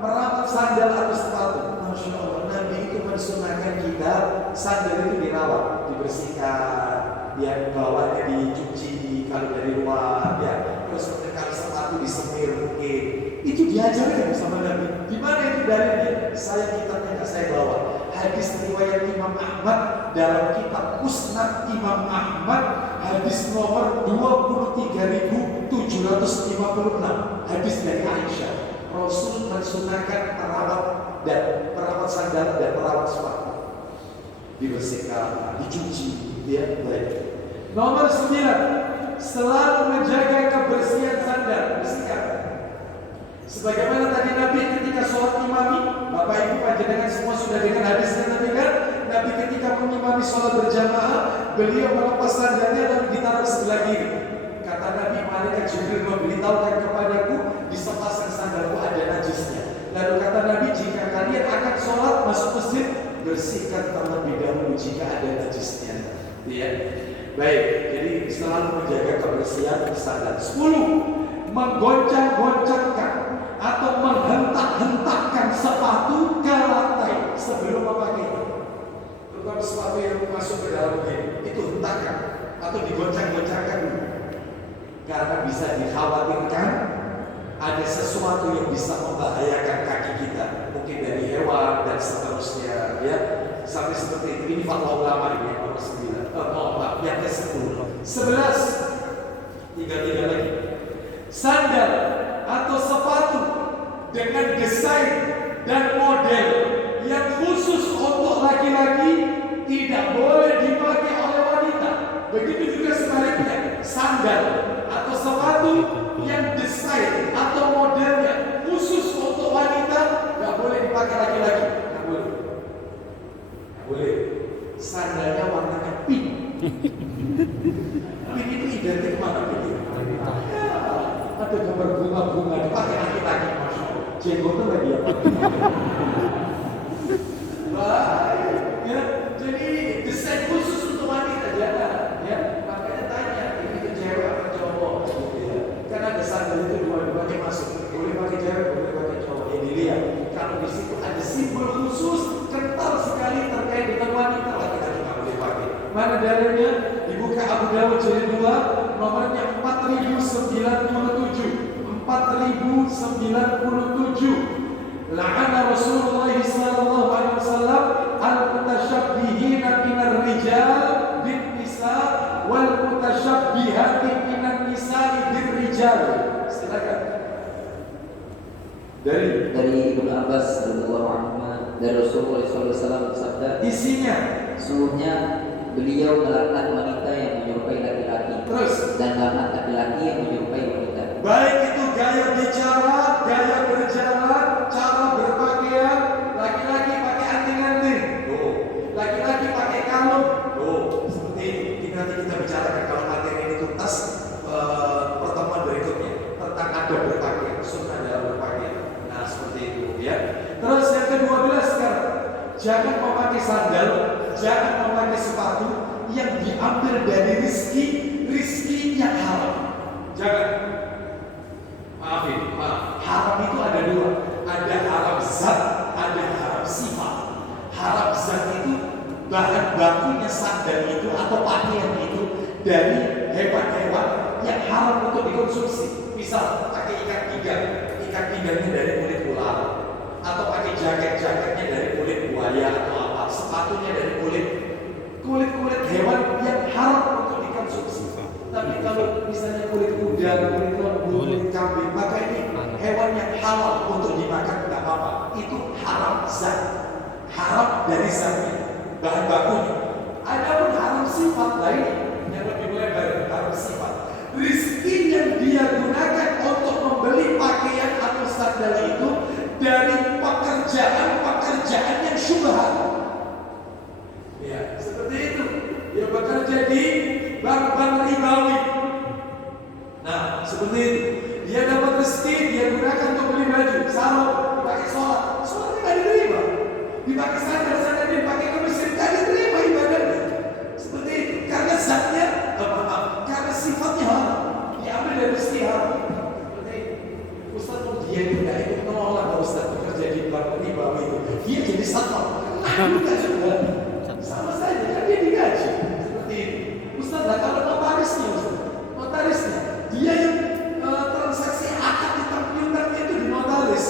merapat sandal atau sepatu. Masya Allah, Nabi itu dipersunahkan kita sandal itu dirawat, dibersihkan, dia bawahnya dicuci kalau dari luar, ya. Terus kalau sepatu disemir mungkin. Itu diajarkan sama Nabi. Di mana itu dalilnya? Saya kitabnya nggak saya bawa. Hadis riwayat Imam Ahmad dalam kitab Musnad Imam Ahmad, hadis nomor 23.756. Hadis dari Aisyah. Rasul mensunahkan perawat sandal dan perawat sepatu. Dibersihkan, dicuci, ya, baik. Nomor 9, selalu menjaga kebersihan sandal, bersihkan. Sebagaimana tadi Nabi ketika sholat imami, Bapak Ibu panjenengan semua sudah dengar hadisnya tadi kan? Nabi ketika mengimami sholat berjamaah, beliau melepas sandalnya dan ditaruh sebelah kiri. Kata Nabi, malaikat Jibril memberitahukan kepadaku, di sepasang sandalku ada najisnya. Lalu kata Nabi, jika kalian akan sholat masuk masjid, bersihkan terlebih dahulu jika ada najisnya. Ya. Baik, jadi selalu menjaga kebersihan sandal. 10. Menggoncang-goncangkan atau menghentak-hentakkan sepatu ke lantai sebelum memakainya. Terutama sepatu yang masuk ke dalam itu hentakan atau digoncang-goncangkan dulu. Karena bisa dikhawatirkan ada sesuatu yang bisa membahayakan kaki kita, mungkin dari hewan dan seterusnya, ya. Sampai seperti itu. Ini fatwa ulama ini yang nomor 9. Yang ke-10. 11. Tiga lagi. Sandal atau sepatu dengan desain dan model yang khusus untuk laki-laki tidak boleh dipakai oleh wanita. Begitu juga sebaliknya, sandal atau sepatu yang desain atau modelnya khusus untuk wanita nggak boleh dipakai laki-laki. Nggak boleh. Nggak boleh. Sandalnya warnanya pink. Pink itu identik mana pink? Ada gambar bunga-bunga dipakai laki-laki, masya Allah. Jenggotnya lagi apa? Baik, ya. Jadi desain khusus untuk wanita jangan, ya. Makanya tanya, ini itu cewek atau cowok, gitu ya. Karena ada sandal itu dua-duanya masuk. Boleh pakai cewek, boleh pakai cowok. Ya dilihat. Kalau di situ ada simbol khusus kental sekali terkait dengan wanita, laki-laki nggak boleh pakai. Mana dalilnya? Dibuka Abu Dawud jilid 2, nomornya 4097. 4097. La'ana Rasulullah sallallahu alaihi wasallam al-mutasyabbihina minar rijal bin nisa wal mutasyabbihati minan nisa'i bir rijal. Silakan. Dari Ibnu Abbas radhiyallahu anhu dari Rasulullah sallallahu alaihi wasallam bersabda, isinya sesungguhnya beliau melaknat wanita yang menyerupai laki-laki, terus dan melaknat laki-laki yang menyerupai wanita. Baik itu gaya bicara, gaya berjalan, cara berpakaian. Laki-laki pakai anting-anting, laki-laki pakai kalung, seperti ini. Nanti kita bicarakan kalau materi ini tuntas pertemuan berikutnya tentang adab berpakaian, sunnah dalam berpakaian. Nah seperti itu, ya. Terus yang ke-12 sekarang, jangan memakai sandal, jangan memakai sepatu yang diambil dari rizki yang haram. Jangan. Maafin, haram itu ada dua. Ada haram zat, ada haram sifat. Haram zat itu bahan bakunya sandal itu atau pakaian itu dari hewan-hewan yang haram untuk dikonsumsi. Misal pakai ikan pinggannya dari kulit ular, atau pakai jaket-jaketnya dari kulit buaya atau apa, sepatunya dari kulit hewan yang haram untuk dikonsumsi. Tapi kalau misalnya kulit kuda, kulit lembu, kulit kambing, maka ini hewan yang halal untuk dimakan, tidak apa-apa. Itu haram zat, haram dari zatnya, bahan bakunya. Ada pun haram sifat lain yang lebih melebar, haram sifat. Rizki yang dia gunakan untuk membeli pakaian atau sandal itu dari pekerjaan yang syubhat. Ya, seperti itu. Dia bekerja di bank-bank ribawi. Nah, seperti itu. Dia dapat rezeki, dia gunakan untuk beli baju, sarung, dipakai sholat. Sholatnya nggak diterima. Dipakai sandal dipakai ke masjid, nggak diterima ibadahnya. Seperti itu. Karena zatnya, karena sifatnya haram. Diambil dari rezeki haram. Seperti itu. Ustaz, dia itu nggak ikut menolak Ustaz bekerja di bank ribawi itu. Dia jadi satpam. Nah, juga sama saja, kan dia digaji seperti ini. Ustaz, lah kalau notarisnya, Ustaz, notarisnya dia yang transaksi akad di komputer itu di notaris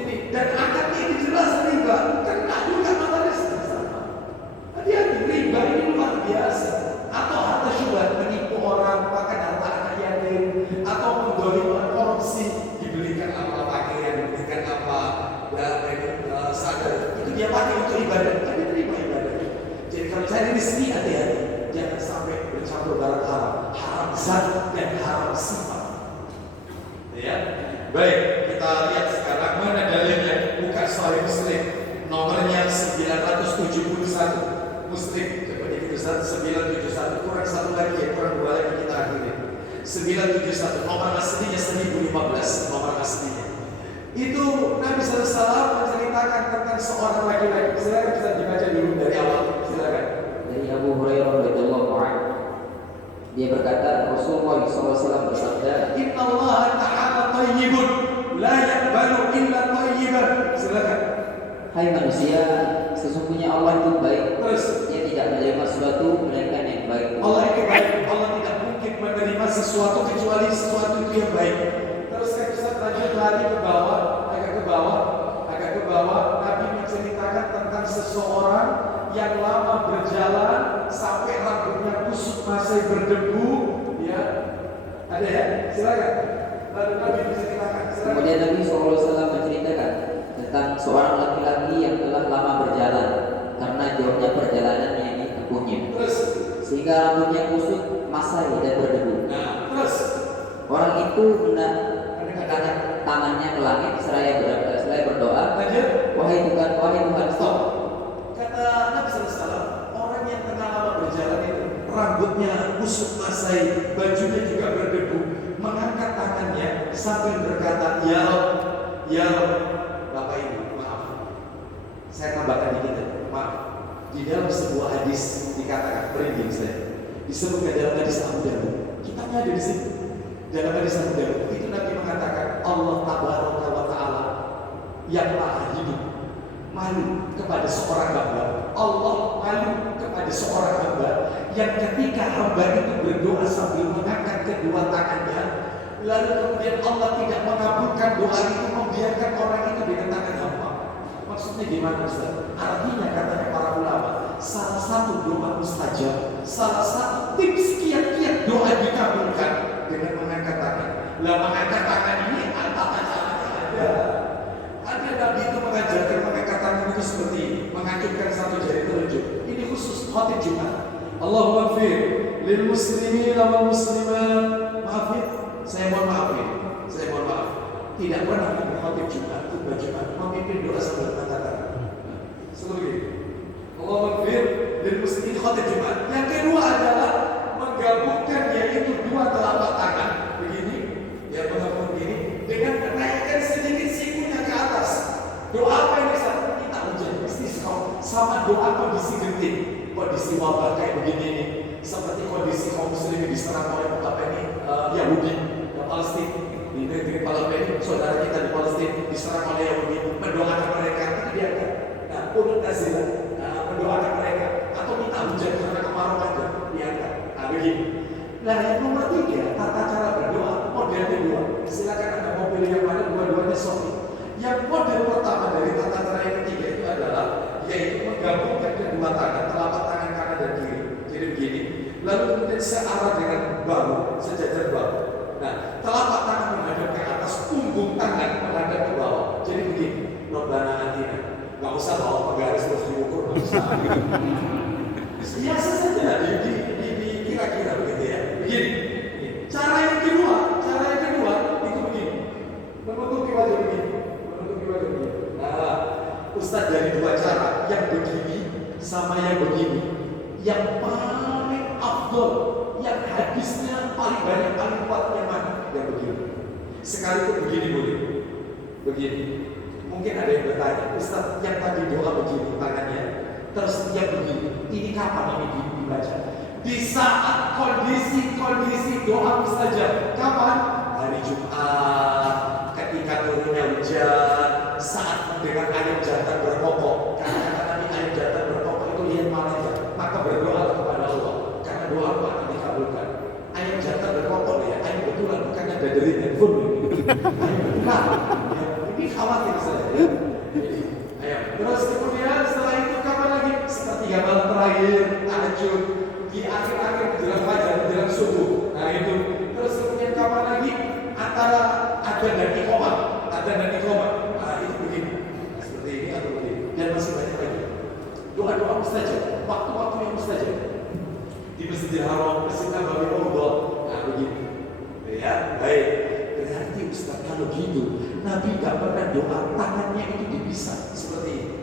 ini, dan akadnya ini jelas riba, kena juga notarisnya sama. Hati-hati, riba ini luar biasa. Atau harta syubhat, menipu orang, makan harta anak yatim, atau menggolimi korupsi, dibelikan apa pakaian, dibelikan apa sadar, itu dia pakai untuk ibadah, tapi terima ibadah. Jadi kalau cari rezeki, hati-hati, jangan sampai bercampur barang haram, haram zat dan haram sifat. Ya, baik, kita lihat sekarang mana dalilnya. Buka Sahih Muslim, nomornya 971. Muslim, coba dituliskan 971, kurang satu lagi ya, kurang dua lagi kita akhiri. 971, nomor aslinya 1015, nomor aslinya. Itu Nabi SAW menceritakan tentang seorang laki-laki. Silakan bisa dibaca dulu dari awal. Silakan. Dari Abu Hurairah radhiyallahu anhu, dia berkata, Rasulullah SAW bersabda, Inna Allah Ta'ala tayyibun, la yaqbalu illa tayyiban. Silakan. hai manusia, sesungguhnya Allah itu baik. Terus, Dia tidak menerima sesuatu melainkan yang baik. Allah itu baik. Allah tidak mungkin menerima sesuatu kecuali sesuatu itu yang baik. Terus saya bisa lanjut lagi ke bawah, agak ke bawah. Nabi menceritakan tentang seseorang yang lama berjalan sampai rambutnya kusut masih berdebu. Ya, ada ya? Silakan. Lalu Nabi menceritakan. Silakan. Kemudian Nabi SAW menceritakan tentang seorang laki-laki yang telah lama berjalan karena jauhnya perjalanannya ini tempuhnya, Terus, sehingga rambutnya kusut, masai dan berdebu. nah, terus. Orang itu mengangkat tangannya ke langit seraya berdoa, Lanjut. wahai Tuhan, Stop. Kata Nabi SAW, orang yang tengah lama berjalan itu rambutnya kusut masai, bajunya juga berdebu, mengangkat tangannya sambil berkata, Ya Rabb, Ya Rabb. Bapak Ibu, maaf, saya tambahkan dikit, maaf. Di dalam sebuah hadis dikatakan, merinding saya, disebutkan dalam hadis Abu Dawud. Kitabnya ada di situ. Dalam hadis Abu Dawud itu Nabi mengatakan, Allah Tabaraka wa Ta'ala yang maha hidup malu kepada seorang hamba. Allah malu kepada seorang hamba yang ketika hamba itu berdoa sambil mengangkat kedua tangannya, lalu kemudian Allah tidak mengabulkan doa itu, membiarkan orang itu dengan tangan hamba. Maksudnya gimana Ustaz? Artinya katanya para ulama, salah satu doa mustajab, salah satu tips kiat-kiat doa dikabulkan dengan mengangkat tangan. Lah mengangkat tangan ini apa caranya? Ada Nabi itu mengajarkan mengangkat tangan itu seperti ini, mengacungkan satu jari telunjuk. Ini khusus khotib Jumat. Allahumma ighfir lil muslimin wal muslimat. Maaf ya, saya mohon maaf ya. Saya mohon maaf. Tidak pernah Nabi khotib Jumat, khutbah Jumat memimpin doa sambil mengangkat tangan. Seperti ini. Allahumma ighfir lil muslimin khotib Jumat. Yang kedua adalah menggabungkan yaitu dua telapak tangan begini, ya menggabung begini dengan menaikkan sedikit sikunya ke atas. Doa apa yang bisa kita ujian istisqa sama doa kondisi genting, kondisi wabah kayak begini nih, seperti kondisi kaum muslimin diserang oleh apa ini Yahudi di Palestina, di negeri Palestina, saudara kita di Palestina diserang oleh Yahudi, mendoakan mereka itu diangkat. Nah, urut nazilah, mendoakan mereka atau minta hujan karena kemarau aja diangkat. Nah, begini. Nah, yang nomor 3, tata cara berdoa modelnya dua. Silakan Anda mau pilih yang mana, dua-duanya sofi. Yang model pertama dari tata cara yang ketiga itu adalah yaitu menggabungkan kedua tangan, telapak tangan kanan dan kiri. Jadi begini. Lalu kemudian searah dengan bahu, sejajar bahu. Nah, telapak tangan menghadap ke atas, punggung tangan menghadap ke bawah. Jadi begini. Rabbana atina. Gak usah bawa penggaris terus diukur, gak usah. Biasa saja kira-kira begitu ya. Begini. Cara yang kedua itu begini. Menutupi wajah begini. Nah, Ustaz dari dua cara, yang begini sama yang begini, yang paling afdol, yang hadisnya paling banyak, paling kuat yang mana? Yang begini. Sekalipun begini boleh. Begini. Mungkin ada yang bertanya, Ustaz yang tadi doa begini tangannya, terus yang begini, ini kapan ini dibaca? Di saat kondisi doa mustajab. Kapan? Hari Jumat, ketika turunnya hujan, saat mendengar ayam jantan berkokok. Karena Nabi ayam jantan berkokok lahir, tahajud, di akhir-akhir menjelang fajar, menjelang subuh. Nah itu. Terus kemudian kapan lagi? Antara adzan dan iqamah, nah itu begini, seperti ini atau begini. Dan masih banyak lagi. Doa-doa mustajab, waktu-waktu yang mustajab. Di Masjidil Haram, Masjid Nabawi, nah begini. Ya, baik. Berarti Ustaz kalau gitu, Nabi gak pernah doa tangannya itu dipisah seperti ini.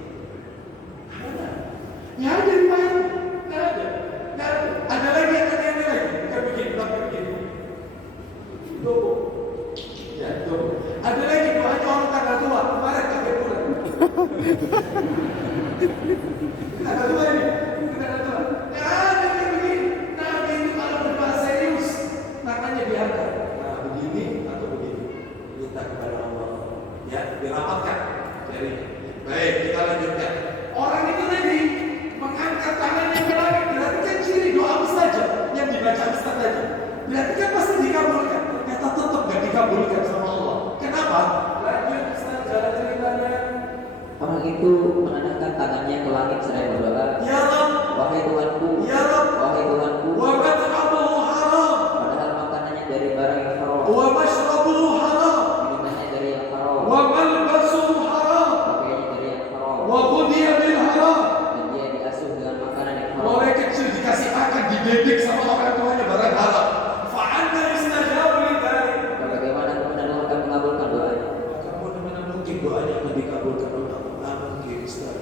Nggak ada riwayat, nggak ada. Ada lagi, bukan begini, tapi begini. Doa. Ya, doa. Ada lagi doanya orang tanggal tua, kemarin kakek pulang. Tanggal tua ini, tanggal tua. Nggak ada kayak begini. Nabi itu kalau berdoa serius, tangannya diangkat. Nah, begini atau begini. Minta kepada Allah. Ya, dirapatkan. Jadi, baik, kita lanjutkan. Orang itu tadi mengangkat tangannya ke langit, berarti kan ciri doa mustajab yang dibaca Ustaz tadi. Berarti kan pasti dikabulkan. Ternyata tetap gak dikabulkan sama Allah. Kenapa? Lanjut Ustaz, jalan ceritanya. Orang itu menandakan tangannya ke langit seraya berdoa, Ya Rabb, wahai Tuhanku, Ya Rabb, wahai Tuhanku, wa mat'amuhu haram, padahal makanannya dari barang yang haram, wa mashrabuhu haram, minumannya dari yang haram, wa malbasuhu haram, pakaiannya dari yang haram, wa ghudhiya bil haram. dan dia diasuh dengan makanan yang haram. Mulai kecil dikasih makan, dididik sama orang tuanya barang haram. Fa'anna yustajabu li dzalik. Bagaimana kemudian Allah akan mengabulkan doanya? Maka mana mungkin doanya akan dikabulkan oleh Allah? Mungkin Ustaz.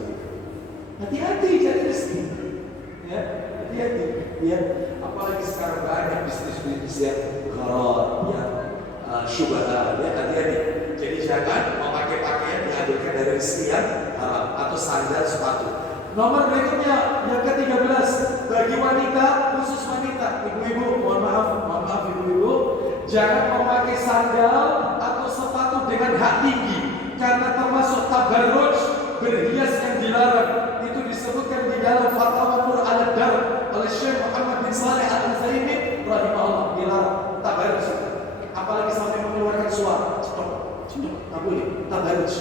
Hati-hati jadi rezeki. Ya, hati-hati. Ya, apalagi sekarang banyak bisnis-bisnis yang gharar, yang syubhat, ya hati-hati. Jadi jangan memakai pakaian diambilkan dari rezeki yang haram atau sandal sepatu. Nomor berikutnya yang ke-13 bagi wanita, khusus wanita, ibu-ibu, mohon maaf ibu-ibu, jangan memakai sandal atau sepatu dengan hak tinggi karena termasuk tabarruj, berhias yang dilarang. Itu disebutkan di dalam Fatwa Nur al-Dar oleh Syekh Muhammad bin Shalih Al-Utsaimin rahimahullah, dilarang tabarruj. Apalagi sampai mengeluarkan suara. Enggak boleh tabarruj.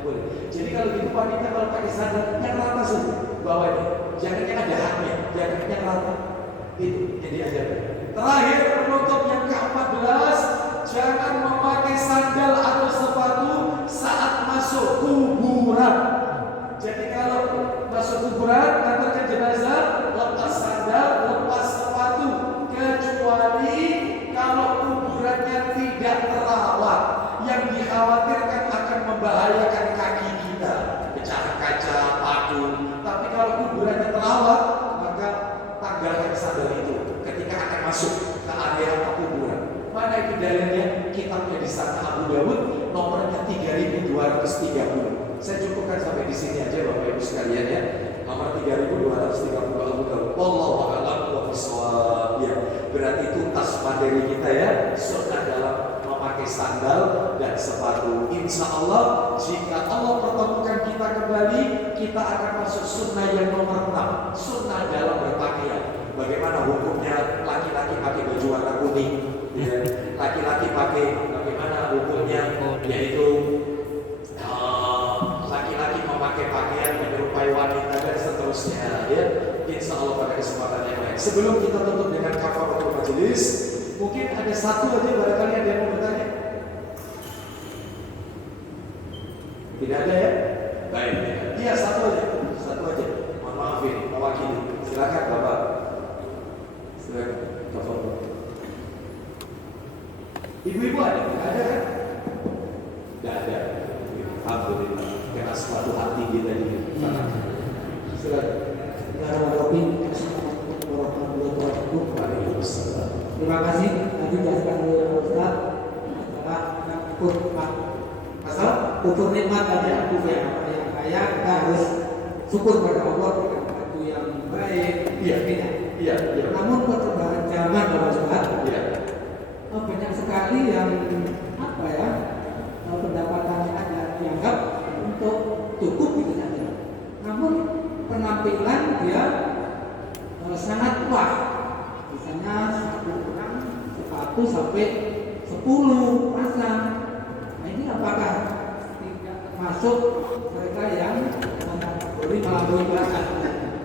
Boleh. Jadi kalau gitu wanita kalau pakai sandal yang rata saja bawahnya, jangan yang ada haknya, jangan yang rata. Itu yang diajarkan. Terakhir penutup yang ke-14, jangan memakai sandal atau sepatu saat masuk kuburan. Jadi kalau masuk kuburan, antarkan jenazah, lepas sandal, lepas sepatu, kecuali kalau kuburannya tidak terawat, yang dikhawatirkan akan membahayakan kaki kita, pecah kaca, paku. Tapi kalau kuburannya terawat, maka tanggalkan sandal itu ketika akan masuk ke area kuburan. Mana itu dalilnya? Kitabnya di sana Abu Dawud, nomornya 3230. Saya cukupkan sampai di sini aja Bapak Ibu sekalian ya. Nomor 3230 Abu Dawud. Wallahu a'lam bishawab. Ya, berarti tuntas materi kita ya, sunnah dalam memakai sandal dan sepatu. Insya Allah jika Allah pertemukan kita kembali, kita akan masuk sunnah yang nomor 6, sunnah dalam berpakaian. Bagaimana hukumnya laki-laki pakai baju warna kuning, ya. Laki-laki pakai bagaimana hukumnya, yaitu laki-laki memakai pakaian menyerupai wanita dan seterusnya ya. Insya Allah pada kesempatan yang lain. Sebelum kita tutup dengan kafaratul majelis, mungkin ada satu aja barangkali ada yang mau bertanya. Tidak ada ya? Baik. Iya satu aja. Mohon maaf ini mewakili. Silakan Bapak. Silakan. Kafaratul. Ibu-ibu ada? Tidak ada kan? Tidak ada. Alhamdulillah. Karena suatu hati kita ini. Silakan. Terima kasih tadi dijelaskan oleh Ustaz masalah ukur nikmat tadi aku yang kaya kita harus syukur pada Allah dengan baju yang baik. Iya. Namun perkembangan zaman Ustaz, banyak sekali yang pendapatannya ada dianggap untuk cukup gitu saja. Namun penampilan dia sangat wah. Misalnya sepatu sampai 10 pasang. Nah ini apakah tidak termasuk mereka yang melampaui batas?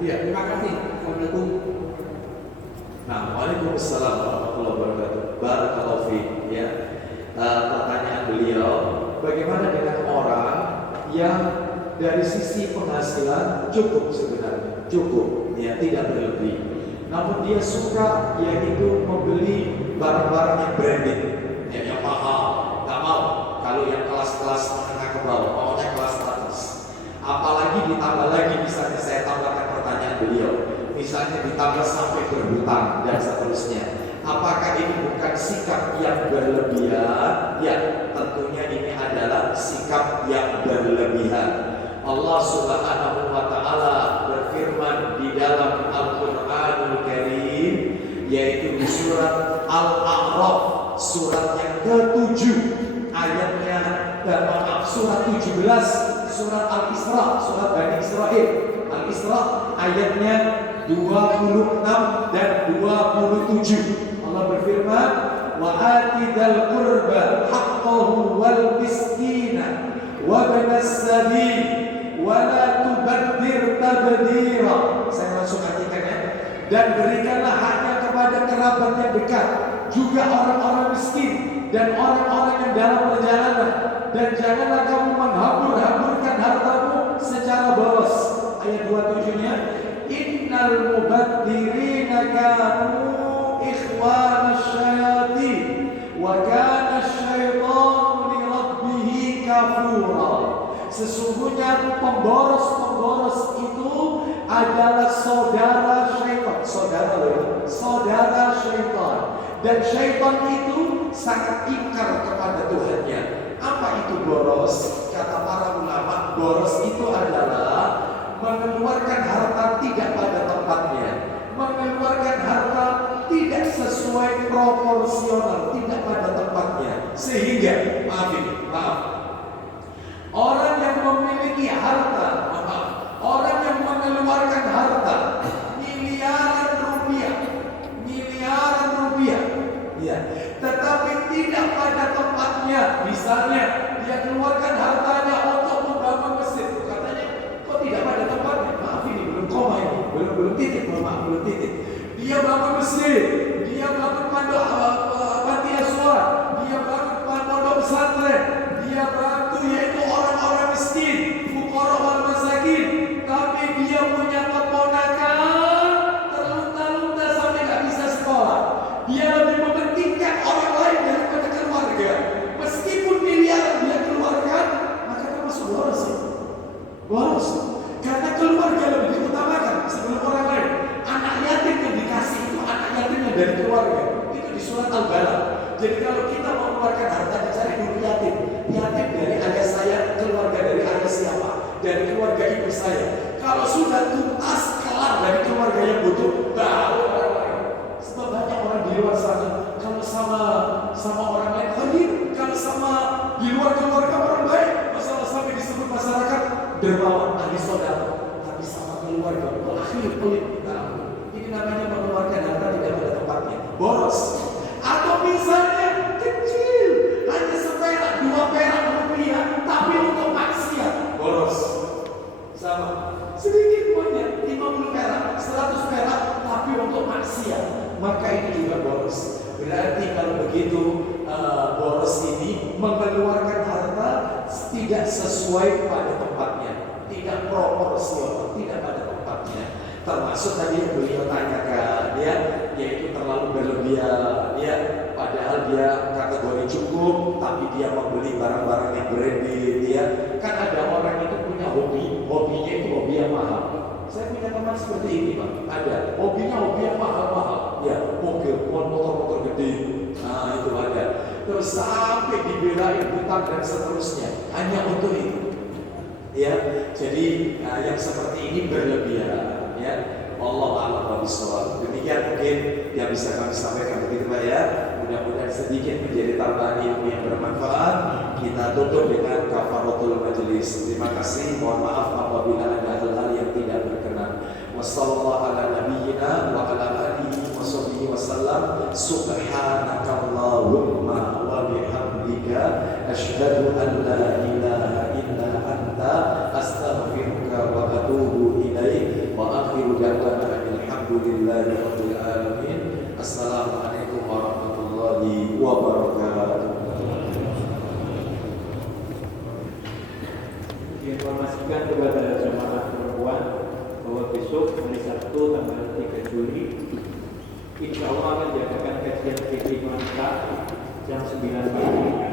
Iya. Terima kasih. Assalamualaikum. Nah, waalaikumsalam warahmatullahi wabarakatuh. Barakallahu fiik. Ya. Pertanyaan beliau, bagaimana dengan orang yang dari sisi penghasilan cukup sebenarnya, cukup, ya tidak berlebih. Namun dia suka yaitu membeli barang-barang yang branded, ya, yang mahal, nggak mau. Kalau yang kelas-kelas menengah ke bawah, maunya kelas atas. Apalagi ditambah lagi, misalnya saya tambahkan pertanyaan beliau, misalnya ditambah sampai berhutang dan seterusnya. Apakah ini bukan sikap yang berlebihan? Ya, tentunya ini adalah sikap yang berlebihan. Allah Subhanahu wa Ta'ala berfirman di dalam Al-Qur'anul Karim, yaitu di surat Al-A'raf, surat yang ke-7, ayatnya, surat 17, surat Al-Isra, surat Bani Israel, Al-Isra, ayatnya 26 dan 27. Allah berfirman, wa atidal qurba haqqahu wal miskina wa ibnas sabil wa la tubaddir tabdira. Saya langsung artikan ya. Dan berikanlah haknya kepada kerabat yang dekat, juga orang-orang miskin dan orang-orang yang dalam perjalanan, dan janganlah kamu menghambur-hamburkan hartamu secara boros. Ayat 27-nya, innal mubaddirina kanu ikhwana syayatin wa kana syaitanu li rabbih kafura. Sesungguhnya pemboros-pemboros itu adalah saudara syaitan, saudara syaitan, dan syaitan itu sangat ingkar kepada Tuhannya. Apa itu boros? Kata para ulama, boros itu adalah mengeluarkan harta tidak pada tempatnya, mengeluarkan harta tidak sesuai proporsional, tidak pada tempatnya, sehingga orang yang memiliki harta, orang yang mengeluarkan harta miliaran rupiah, ya, tetapi tidak pada tempatnya. Misalnya dia keluarkan hartanya untuk membangun masjid, katanya kok tidak pada tempatnya. Maaf, ini belum koma, ini belum titik, belum titik. Dia bangun masjid, dia bangun panti asuhan, dia bangun pondok pesantren, dia bantu yaitu orang-orang miskin, fuqara wal masakin, tapi dia punya keponakan terlunta-lunta sampai nggak bisa sekolah. Dia lebih mementingkan orang lain daripada keluarga. Meskipun miliaran dia keluarkan, maka termasuk boros. Boros, karena keluarga lebih diutamakan sebelum orang lain. Anak yatim yang dikasih itu anak yatim yang dari keluarga. Itu di surat Al-Balad. Jadi kalau kita mau mengeluarkan harta, dicari dulu yatim. Yatim dari ayah saya, keluarga dari ayah siapa? Dari keluarga ibu saya. Kalau sudah tuntas kelar dari keluarga yang butuh, baru orang lain. Sebab banyak orang di luar sana, kalau sama orang lain hadir, kalau sama di luar keluarga orang baik, masalah sampai disebut masyarakat dermawan, ahli saudara. Tapi sama keluarga, akhir pelit. Ini namanya mengeluarkan harta tidak pada tempatnya, boros. Atau misalnya kecil, hanya seperak, 2 perak rupiah, tapi untuk maksiat, boros. Sama, sedikit banyak, 50 perak, 100 perak, tapi untuk maksiat, maka ini juga boros. Berarti kalau begitu boros ini mengeluarkan harta tidak sesuai pada tempatnya, tidak proporsional, tidak pada tempatnya. Termasuk tadi yang beliau tanyakan, ya, yaitu terlalu berlebihan, ya, padahal dia kategori cukup, tapi dia membeli barang-barang yang branded, ya. Kan ada orang itu punya hobinya itu hobi yang mahal. Saya punya teman seperti ini, Pak. Ada hobinya hobi yang mahal-mahal, ya, motor gede, nah itu ada. Terus sampai dibelain hutang dan seterusnya, hanya untuk itu. Ya, jadi yang seperti ini berlebihan. Ya, Allah a'lam bishawab. Demikian mungkin yang bisa kami sampaikan begitu Pak ya. Mudah-mudahan sedikit menjadi tambahan ilmu yang bermanfaat. Kita tutup dengan kafaratul majelis. Terima kasih. Mohon maaf apabila ada hal-hal yang tidak berkenan. Wassallallahu ala nabiyyina wa ala alihi wa sahbihi wasallam. Subhanakallahumma wa bihamdika asyhadu an la ilaha illa anta astaghfiruka wa atubu ilaik. Wa akhiru akhiru da'wana alhamdulillahi rabbil alamin. Assalamualaikum warahmatullahi wabarakatuh. Diinformasikan kepada jemaah perempuan bahwa besok hari Sabtu tanggal 3 Juli insya Allah akan diadakan kajian fikih wanita jam 9 pagi